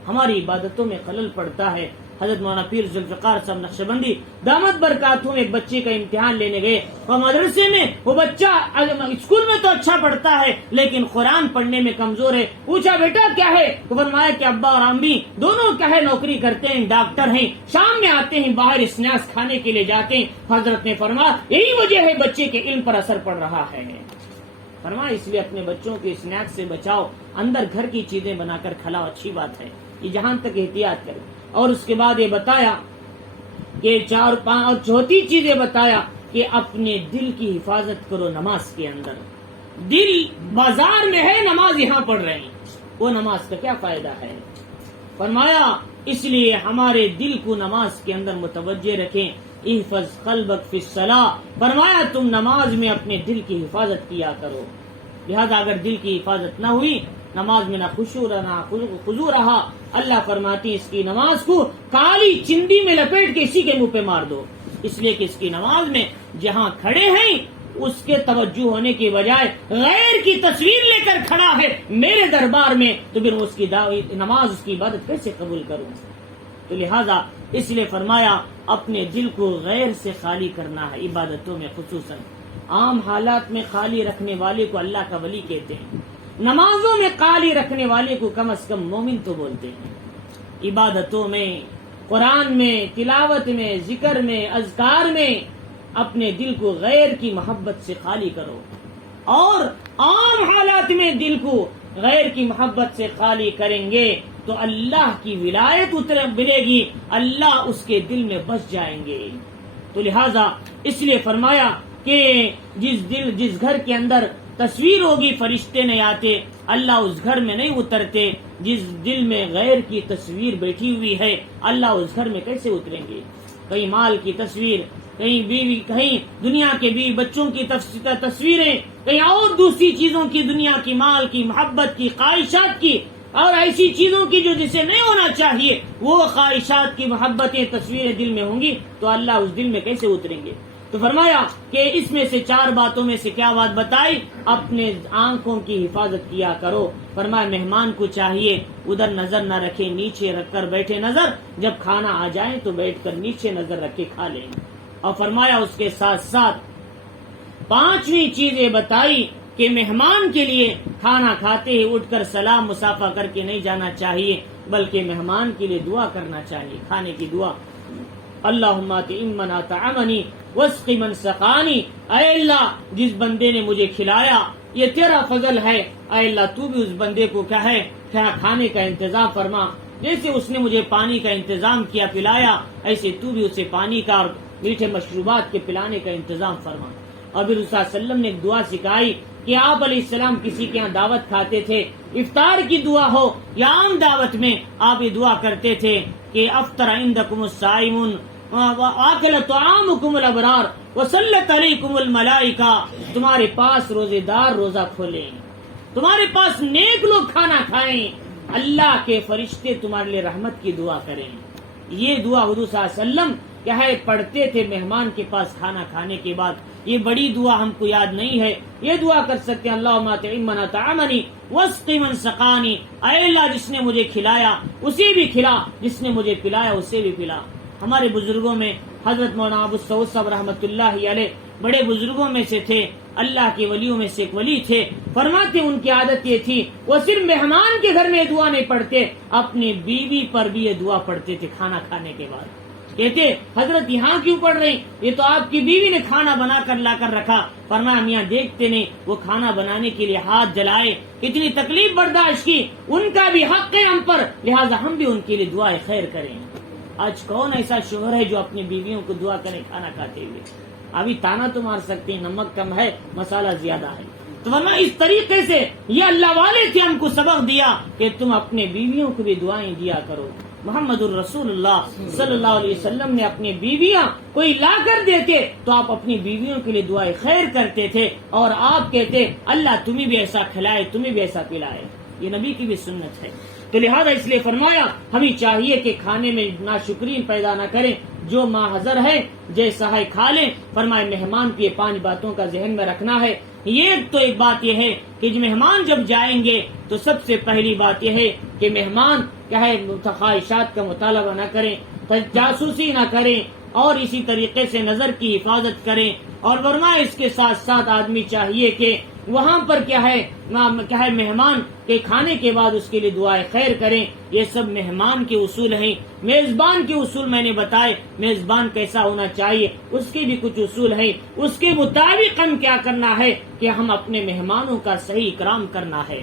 ہماری عبادتوں میں خلل پڑتا ہے۔ حضرت مولانا پیر ذوالفقار صاحب نقشبندی دامت برکاتہم ایک بچے کا امتحان لینے گئے، وہ مدرسے میں وہ بچہ اسکول میں تو اچھا پڑھتا ہے لیکن قرآن پڑھنے میں کمزور ہے۔ پوچھا بیٹا کیا ہے؟ تو فرمایا کہ ابا اور امی دونوں کیا ہے نوکری کرتے ہیں، ڈاکٹر ہیں، شام میں آتے ہیں باہر اسنیکس کھانے کے لیے جاتے ہیں۔ حضرت نے فرمایا یہی وجہ ہے بچے کے علم پر اثر پڑ رہا ہے۔ فرمایا اس لیے اپنے بچوں کے اسنیکس سے بچاؤ، اندر گھر کی چیزیں بنا کر کھلاؤ، اچھی بات ہے، یہ جہاں تک احتیاط کرے۔ اور اس کے بعد یہ بتایا کہ 4-5 اور چوتھی چیز یہ بتایا کہ اپنے دل کی حفاظت کرو نماز کے اندر۔ دل بازار میں ہے، نماز یہاں پڑھ رہے ہیں، وہ نماز کا کیا فائدہ ہے؟ فرمایا اس لیے ہمارے دل کو نماز کے اندر متوجہ رکھیں۔ احفظ قلبک فی الصلاۃ، فرمایا تم نماز میں اپنے دل کی حفاظت کیا کرو۔ لہذا اگر دل کی حفاظت نہ ہوئی، نماز میں نہ خشوع نہ خضوع رہا، اللہ فرماتی ہے اس کی نماز کو کالی چندی میں لپیٹ کے اسی کے منہ پہ مار دو، اس لیے کہ اس کی نماز میں جہاں کھڑے ہیں اس کے توجہ ہونے کی بجائے غیر کی تصویر لے کر کھڑا ہے میرے دربار میں، تو پھر اس کی نماز، اس کی عبادت کیسے قبول کروں؟ تو لہذا اس لیے فرمایا اپنے دل کو غیر سے خالی کرنا ہے، عبادتوں میں خصوصاً۔ عام حالات میں خالی رکھنے والے کو اللہ کا ولی کہتے ہیں، نمازوں میں خالی رکھنے والے کو کم از کم مومن تو بولتے ہیں۔ عبادتوں میں، قرآن میں، تلاوت میں، ذکر میں، اذکار میں اپنے دل کو غیر کی محبت سے خالی کرو، اور عام حالات میں دل کو غیر کی محبت سے خالی کریں گے تو اللہ کی ولایت ملے گی، اللہ اس کے دل میں بس جائیں گے۔ تو لہذا اس لیے فرمایا کہ جس گھر کے اندر تصویر ہوگی فرشتے نہیں آتے، اللہ اس گھر میں نہیں اترتے۔ جس دل میں غیر کی تصویر بیٹھی ہوئی ہے، اللہ اس گھر میں کیسے اتریں گے؟ کہیں مال کی تصویر، کہیں بیوی، کہیں دنیا کے بیوی بچوں کی تصویریں، کہیں اور دوسری چیزوں کی، دنیا کی، مال کی، محبت کی، خواہشات کی، اور ایسی چیزوں کی جو جسے نہیں ہونا چاہیے، وہ خواہشات کی، محبتیں، تصویریں دل میں ہوں گی تو اللہ اس دل میں کیسے اتریں گے؟ تو فرمایا کہ اس میں سے 4 باتوں میں سے کیا بات بتائی؟ اپنے آنکھوں کی حفاظت کیا کرو۔ فرمایا مہمان کو چاہیے ادھر نظر نہ رکھے، نیچے رکھ کر بیٹھے نظر، جب کھانا آ جائے تو بیٹھ کر نیچے نظر رکھ کے کھا لیں۔ اور فرمایا اس کے ساتھ ساتھ 5ویں چیز یہ بتائی کہ مہمان کے لیے کھانا کھاتے ہی اٹھ کر سلام مصافحہ کر کے نہیں جانا چاہیے، بلکہ مہمان کے لیے دعا کرنا چاہیے، کھانے کی دعا۔ اللہم اطعم من اطعمنی واسق من سقانی، اے اللہ جس بندے نے مجھے کھلایا یہ تیرا فضل ہے، اے اللہ تو بھی اس بندے کو کیا ہے کھانے کا انتظام فرما، جیسے اس نے مجھے پانی کا انتظام کیا پلایا، ایسے تو بھی اسے پانی کا اور میٹھے مشروبات کے پلانے کا انتظام فرما۔ اور پھر صلی اللہ علیہ وسلم نے ایک دعا سکھائی کہ آپ علیہ السلام کسی کے یہاں دعوت کھاتے تھے، افطار کی دعا ہو یا عام دعوت میں آپ یہ دعا کرتے تھے کہ افطر عندکم الصائمون وآکل طعامکم الابرار وصلت علیکم الملائکہ، تمہارے پاس روزے دار روزہ کھولیں، تمہارے پاس نیک لوگ کھانا کھائیں، اللہ کے فرشتے تمہارے لیے رحمت کی دعا کریں۔ یہ دعا حضور صلی اللہ علیہ وسلم کیا ہے پڑھتے تھے مہمان کے پاس کھانا کھانے کے بعد. یہ بڑی دعا ہم کو یاد نہیں ہے. یہ دعا کر سکتے ہیں اللہم اطعم من اطعمنی واسق من سقانی. اے اللہ جس نے مجھے کھلایا اسے بھی کھلا، جس نے مجھے پلایا اسے بھی پلا. ہمارے بزرگوں میں حضرت مولانا ابو السعود صاحب رحمۃ اللہ علیہ بڑے بزرگوں میں سے تھے، اللہ کے ولیوں میں سے ایک ولی تھے. فرماتے ان کی عادت یہ تھی وہ صرف مہمان کے گھر میں دعا نہیں پڑھتے، اپنی بیوی پر بھی یہ دعا پڑھتے تھے کھانا کھانے کے بعد. کہتے حضرت یہاں کیوں پڑھ رہی؟ یہ تو آپ کی بیوی نے کھانا بنا کر لا کر رکھا. فرمایا ہم یہاں دیکھتے نہیں، وہ کھانا بنانے کے لیے ہاتھ جلائے، کتنی تکلیف برداشت کی، ان کا بھی حق ہے ہم پر، لہٰذا ہم بھی ان کے لیے دعائیں خیر کریں. آج کون ایسا شوہر ہے جو اپنی بیویوں کو دعا کرے کھانا کھاتے ہوئے؟ ابھی تانا تو مار سکتے ہیں نمک کم ہے مسالہ زیادہ ہے. تو ورنہ اس طریقے سے یہ اللہ والے تھے ہم کو سبق دیا کہ تم اپنے بیویوں کو بھی دعائیں دیا کرو. محمد الرسول اللہ صلی اللہ علیہ وسلم نے اپنی بیویاں کوئی لا کر دیتے تو آپ اپنی بیویوں کے لیے دعائیں خیر کرتے تھے، اور آپ کہتے اللہ تمہیں بھی ایسا کھلائے تمہیں بھی ایسا پلائے. یہ نبی کی بھی سنت ہے. تو لہذا اس لیے فرمایا ہمیں چاہیے کہ کھانے میں ناشکری پیدا نہ کریں، جو ماحضر ہے جیسا ہے کھا لیں. فرمائے مہمان کی 5 باتوں کا ذہن میں رکھنا ہے. ایک بات یہ ہے کہ مہمان جب جائیں گے تو سب سے پہلی بات یہ ہے کہ مہمان کیا ہے خواہشات کا مطالبہ نہ کریں، جاسوسی نہ کریں، اور اسی طریقے سے نظر کی حفاظت کریں. اور ورنہ اس کے ساتھ ساتھ آدمی چاہیے کہ وہاں پر کیا ہے مہمان کے کھانے کے بعد اس کے لیے دعائیں خیر کریں. یہ سب مہمان کے اصول ہیں. میزبان کے اصول میں نے بتائے، میزبان کیسا ہونا چاہیے اس کے بھی کچھ اصول ہیں. اس کے مطابق ہم کیا کرنا ہے کہ ہم اپنے مہمانوں کا صحیح اکرام کرنا ہے.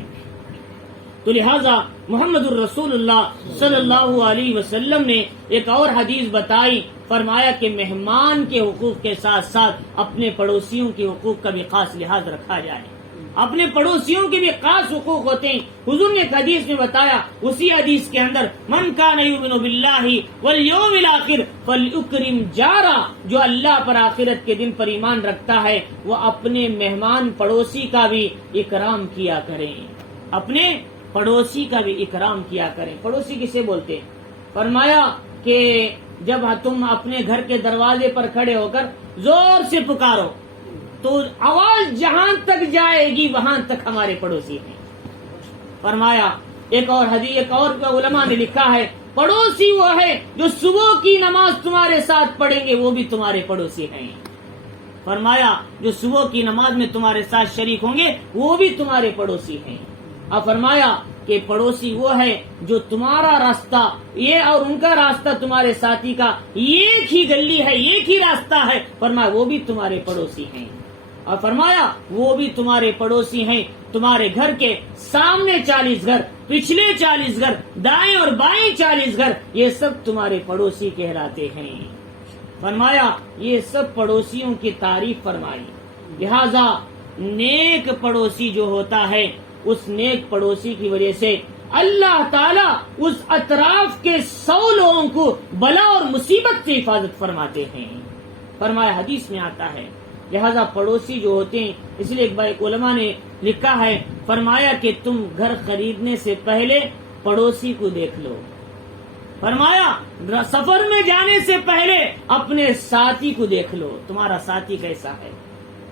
تو لہذا محمد الرسول اللہ صلی اللہ علیہ وسلم نے ایک اور حدیث بتائی. فرمایا کہ مہمان کے حقوق کے ساتھ ساتھ اپنے پڑوسیوں کے حقوق کا بھی خاص لحاظ رکھا جائے. اپنے پڑوسیوں کے بھی خاص حقوق ہوتے ہیں. حضور نے ایک حدیث میں بتایا، اسی حدیث کے اندر من کان یؤمن باللہ والیوم الاخر فلیکرم جارہ، جو اللہ پر آخرت کے دن پر ایمان رکھتا ہے وہ اپنے مہمان پڑوسی کا بھی اکرام کیا کریں. اپنے پڑوسی کا بھی اکرام کیا کریں. پڑوسی کسے بولتے ہیں؟ فرمایا کہ جب تم اپنے گھر کے دروازے پر کھڑے ہو کر زور سے پکارو تو آواز جہاں تک جائے گی وہاں تک ہمارے پڑوسی ہیں. فرمایا ایک اور علماء نے لکھا ہے پڑوسی وہ ہے جو صبح کی نماز تمہارے ساتھ پڑھیں گے وہ بھی تمہارے پڑوسی ہیں. فرمایا جو صبح کی نماز میں تمہارے ساتھ شریک ہوں گے وہ بھی تمہارے پڑوسی ہیں. اب فرمایا کہ پڑوسی وہ ہے جو تمہارا راستہ یہ اور ان کا راستہ تمہارے ساتھی کا ایک ہی گلی ہے، ایک ہی راستہ ہے. فرمایا وہ بھی تمہارے پڑوسی ہیں. اور فرمایا وہ بھی تمہارے پڑوسی ہیں. تمہارے گھر کے سامنے 40 گھر، پچھلے 40 گھر، دائیں اور بائیں 40 گھر، یہ سب تمہارے پڑوسی کہلاتے ہیں. فرمایا یہ سب پڑوسیوں کی تعریف فرمائی. لہذا نیک پڑوسی جو ہوتا ہے اس نیک پڑوسی کی وجہ سے اللہ تعالیٰ اس اطراف کے 100 لوگوں کو بلا اور مصیبت سے حفاظت فرماتے ہیں. فرمایا حدیث میں آتا ہے. لہذا پڑوسی جو ہوتے ہیں، اس لیے ایک علماء نے لکھا ہے، فرمایا کہ تم گھر خریدنے سے پہلے پڑوسی کو دیکھ لو. فرمایا سفر میں جانے سے پہلے اپنے ساتھی کو دیکھ لو، تمہارا ساتھی کیسا ہے.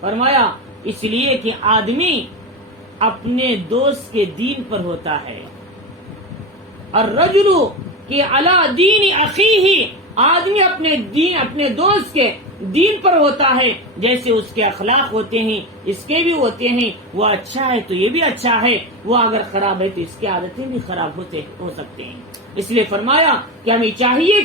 فرمایا اس لیے کہ آدمی اپنے دوست کے دین پر ہوتا ہے. الرجل کہ علی دین اخیہ، آدمی اپنے دوست کے دین پر ہوتا ہے. جیسے اس کے اخلاق ہوتے ہیں اس کے بھی ہوتے ہیں. وہ اچھا ہے تو یہ بھی اچھا ہے، وہ اگر خراب ہے تو اس کی عادتیں بھی خراب ہو سکتے ہیں. اس لیے فرمایا کہ ہمیں چاہیے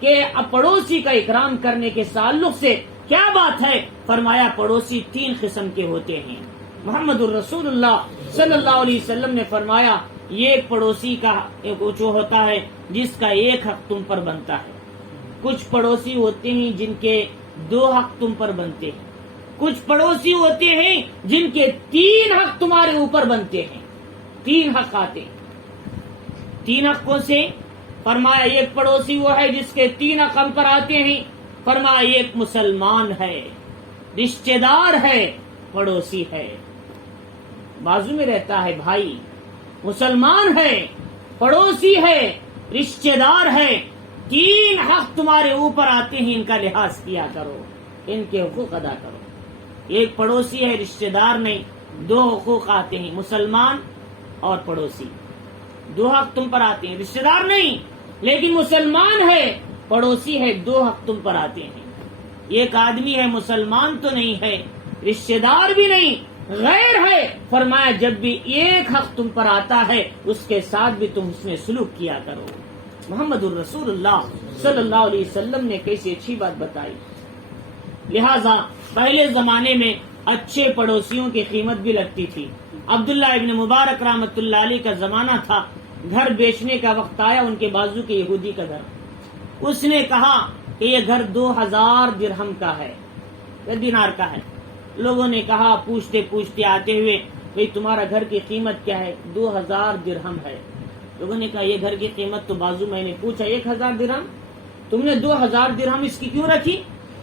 کہ پڑوسی کا اکرام کرنے کے تعلق سے کیا بات ہے. فرمایا پڑوسی 3 قسم کے ہوتے ہیں. محمد الرسول اللہ صلی اللہ علیہ وسلم نے فرمایا یہ پڑوسی کا جو ہوتا ہے جس کا 1 حق تم پر بنتا ہے. کچھ پڑوسی ہوتے ہیں جن کے 2 حق تم پر بنتے ہیں. کچھ پڑوسی ہوتے ہیں جن کے 3 حق تمہارے اوپر بنتے ہیں. 3 حق آتے ہیں. 3 حق کون سے؟ فرمایا ایک پڑوسی وہ ہے جس کے 3 حق ہم پر آتے ہیں. فرمایا ایک مسلمان ہے، رشتہ دار ہے، پڑوسی ہے، بازو میں رہتا ہے بھائی، مسلمان ہے، پڑوسی ہے، رشتہ دار ہے. 3 حق تمہارے اوپر آتے ہیں، ان کا لحاظ کیا کرو، ان کے حقوق ادا کرو۔ ایک پڑوسی ہے، رشتہ دار نہیں، 2 حقوق آتے ہیں، مسلمان اور پڑوسی، 2 حق تم پر آتے ہیں، رشتہ دار نہیں لیکن مسلمان ہے، پڑوسی ہے، 2 حق تم پر آتے ہیں۔ ایک آدمی ہے، مسلمان تو نہیں ہے، رشتہ دار بھی نہیں، غیر ہے، فرمایا جب بھی ایک حق تم پر آتا ہے اس کے ساتھ بھی تم اس میں سلوک کیا کرو۔ محمد الرسول اللہ صلی اللہ علیہ وسلم نے کیسی اچھی بات بتائی۔ لہذا پہلے زمانے میں اچھے پڑوسیوں کی قیمت بھی لگتی تھی۔ عبداللہ ابن مبارک رحمۃ اللہ علیہ کا زمانہ تھا، گھر بیچنے کا وقت آیا، ان کے بازو کے یہودی کا گھر، اس نے کہا کہ یہ گھر 2000 درہم کا ہے یا دینار کا ہے۔ لوگوں نے کہا پوچھتے پوچھتے آتے ہوئے، بھئی تمہارا گھر کی قیمت کیا ہے؟ 2000 درہم ہے۔ لوگوں نے کہا یہ گھر کی قیمت تو بازو میں نے پوچھا 1000 درہم، تم نے 2000 درہم اس کی کیوں رکھی؟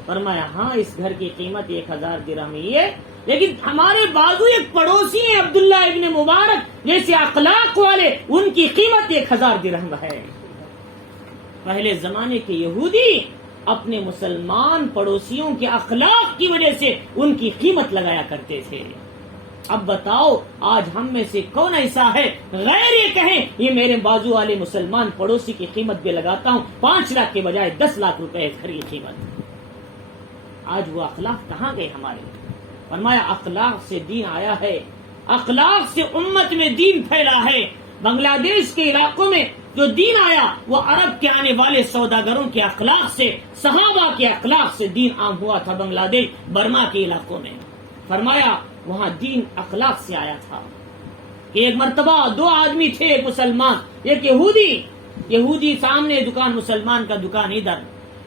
فرمایا ہاں اس گھر کی قیمت 1000 درہم ہی ہے، لیکن ہمارے بازو ایک پڑوسی ہیں عبداللہ ابن مبارک جیسے اخلاق والے، ان کی قیمت 1000 درہم ہے۔ پہلے زمانے کے یہودی اپنے مسلمان پڑوسیوں کے اخلاق کی وجہ سے ان کی قیمت لگایا کرتے تھے۔ اب بتاؤ آج ہم میں سے کون ایسا ہے غیر یہ کہیں یہ میرے بازو والے مسلمان پڑوسی کی قیمت بھی لگاتا ہوں، 5 لاکھ کے بجائے 10 لاکھ روپے گھر کی قیمت۔ آج وہ اخلاق کہاں گئے ہمارے؟ فرمایا اخلاق سے دین آیا ہے، اخلاق سے امت میں دین پھیلا ہے۔ بنگلہ دیش کے علاقوں میں جو دین آیا وہ عرب کے آنے والے سوداگروں کے اخلاق سے، صحابہ کے اخلاق سے دین عام ہوا تھا بنگلہ دیش برما کے علاقوں میں۔ فرمایا وہاں دین اخلاق سے آیا تھا کہ ایک مرتبہ 2 آدمی تھے، ایک مسلمان ایک یہودی سامنے دکان، مسلمان کا دکان ادھر۔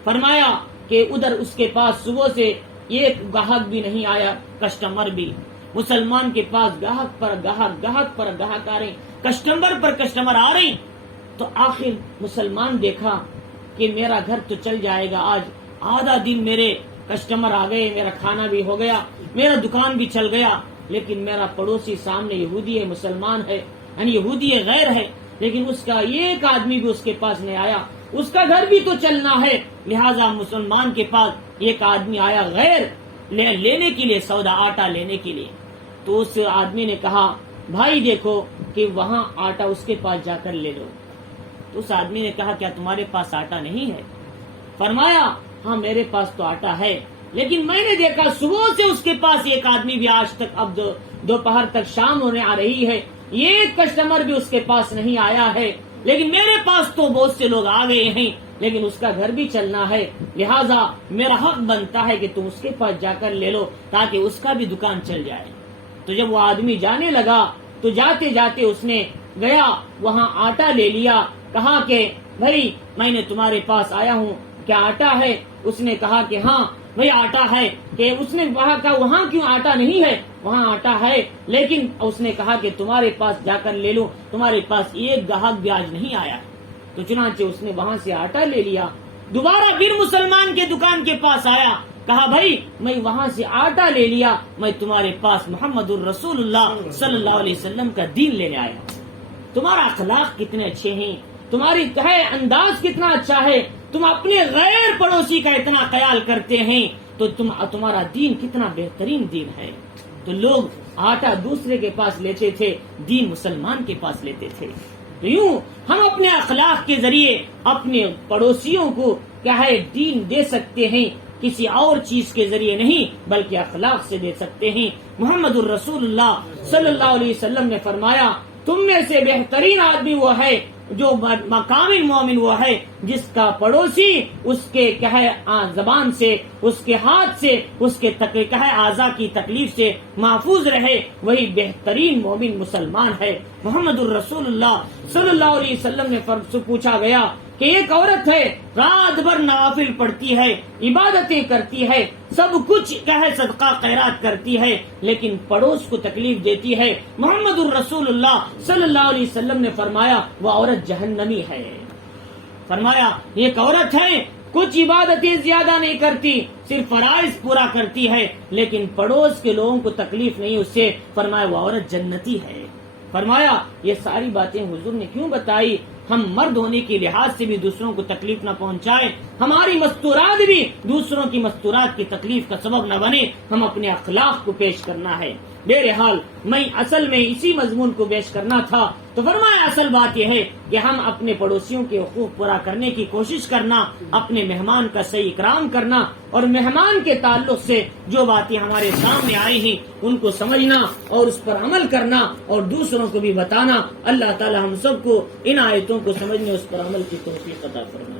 فرمایا کہ ادھر اس کے پاس صبح سے ایک گاہک بھی نہیں آیا، کسٹمر بھی، مسلمان کے پاس گاہک پر گاہک آ رہے، کسٹمر پر کسٹمر آ رہے۔ تو آخر مسلمان دیکھا کہ میرا گھر تو چل جائے گا، آج آدھا دن میرے کسٹمر آ گئے، میرا کھانا بھی ہو گیا، میرا دکان بھی چل گیا، لیکن میرا پڑوسی سامنے یہودی ہے، مسلمان ہے، یعنی یہودی ہے، غیر ہے، لیکن اس کا ایک آدمی بھی اس کے پاس نہیں آیا، اس کا گھر بھی تو چلنا ہے، لہذا مسلمان کے پاس ایک آدمی آیا غیر لینے کے لیے، سودا آٹا لینے کے لیے۔ تو اس آدمی نے کہا بھائی دیکھو کہ وہاں آٹا اس کے پاس جا کر لے لو۔ تو اس آدمی نے کہا کیا تمہارے پاس آٹا نہیں ہے؟ فرمایا ہاں میرے پاس تو آٹا ہے، لیکن میں نے دیکھا صبح سے اس کے پاس ایک آدمی بھی آج تک، اب دوپہر تک شام ہونے آ رہی ہے، ایک کسٹمر بھی اس کے پاس نہیں آیا ہے، لیکن میرے پاس تو بہت سے لوگ آ گئے ہیں، لیکن اس کا گھر بھی چلنا ہے، لہٰذا میرا حق بنتا ہے کہ تم اس کے پاس جا کر لے لو تاکہ اس کا بھی دکان چل جائے۔ تو جب وہ آدمی جانے لگا تو جاتے جاتے اس نے گیا وہاں آٹا لے لیا، کہا کہ بھائی میں نے تمہارے پاس آیا ہوں، کیا آٹا ہے؟ اس نے کہا کہ ہاں بھائی آٹا ہے۔ کہ اس نے کہا وہاں کیوں آٹا نہیں ہے؟ وہاں آٹا ہے، لیکن اس نے کہا کہ تمہارے پاس جا کر لے لو، تمہارے پاس ایک گاہک بھی آج نہیں آیا۔ تو چنانچہ اس نے وہاں سے آٹا لے لیا، دوبارہ پھر مسلمان کے دکان کے پاس آیا، کہا بھائی میں وہاں سے آٹا لے لیا، میں تمہارے پاس محمد الرسول اللہ صلی اللہ علیہ وسلم کا دین لینے آیا ہوں۔ تمہارا اخلاق کتنے اچھے ہیں، تمہاری انداز کتنا اچھا ہے، تم اپنے غیر پڑوسی کا اتنا خیال کرتے ہیں، تو تمہارا دین کتنا بہترین دین ہے۔ تو لوگ آٹا دوسرے کے پاس لیتے تھے، دین مسلمان کے پاس لیتے تھے۔ تو یوں ہم اپنے اخلاق کے ذریعے اپنے پڑوسیوں کو کیا ہے دین دے سکتے ہیں، کسی اور چیز کے ذریعے نہیں بلکہ اخلاق سے دے سکتے ہیں۔ محمد الرسول اللہ صلی اللہ علیہ وسلم نے فرمایا تم میں سے بہترین آدمی وہ ہے جو مقامی مومن وہ ہے جس کا پڑوسی اس کے کیا ہے زبان سے، اس کے ہاتھ سے، اس کے کیا ہے اعضاء کی تکلیف سے محفوظ رہے، وہی بہترین مومن مسلمان ہے۔ محمد الرسول اللہ صلی اللہ علیہ وسلم نے سے پوچھا گیا کہ ایک عورت ہے رات بھر نوافل پڑھتی ہے، عبادتیں کرتی ہے، سب کچھ کیا ہے صدقہ خیرات کرتی ہے، لیکن پڑوس کو تکلیف دیتی ہے۔ محمد الرسول اللہ صلی اللہ علیہ وسلم نے فرمایا وہ عورت جہنمی ہے۔ فرمایا ایک عورت ہے کچھ عبادتیں زیادہ نہیں کرتی، صرف فرائض پورا کرتی ہے، لیکن پڑوس کے لوگوں کو تکلیف نہیں اس سے، فرمایا وہ عورت جنتی ہے۔ فرمایا یہ ساری باتیں حضور نے کیوں بتائی؟ ہم مرد ہونے کے لحاظ سے بھی دوسروں کو تکلیف نہ پہنچائیں، ہماری مستورات بھی دوسروں کی مستورات کی تکلیف کا سبب نہ بنے، ہم اپنے اخلاق کو پیش کرنا ہے۔ بہرحال میں اصل میں اسی مضمون کو پیش کرنا تھا، تو فرمایا اصل بات یہ ہے کہ ہم اپنے پڑوسیوں کے حقوق پورا کرنے کی کوشش کرنا، اپنے مہمان کا صحیح اکرام کرنا، اور مہمان کے تعلق سے جو باتیں ہمارے سامنے آئی ہیں ان کو سمجھنا اور اس پر عمل کرنا اور دوسروں کو بھی بتانا۔ اللہ تعالی ہم سب کو ان آیتوں کو سمجھنے اس پر عمل کی توفیق عطا فرمائے۔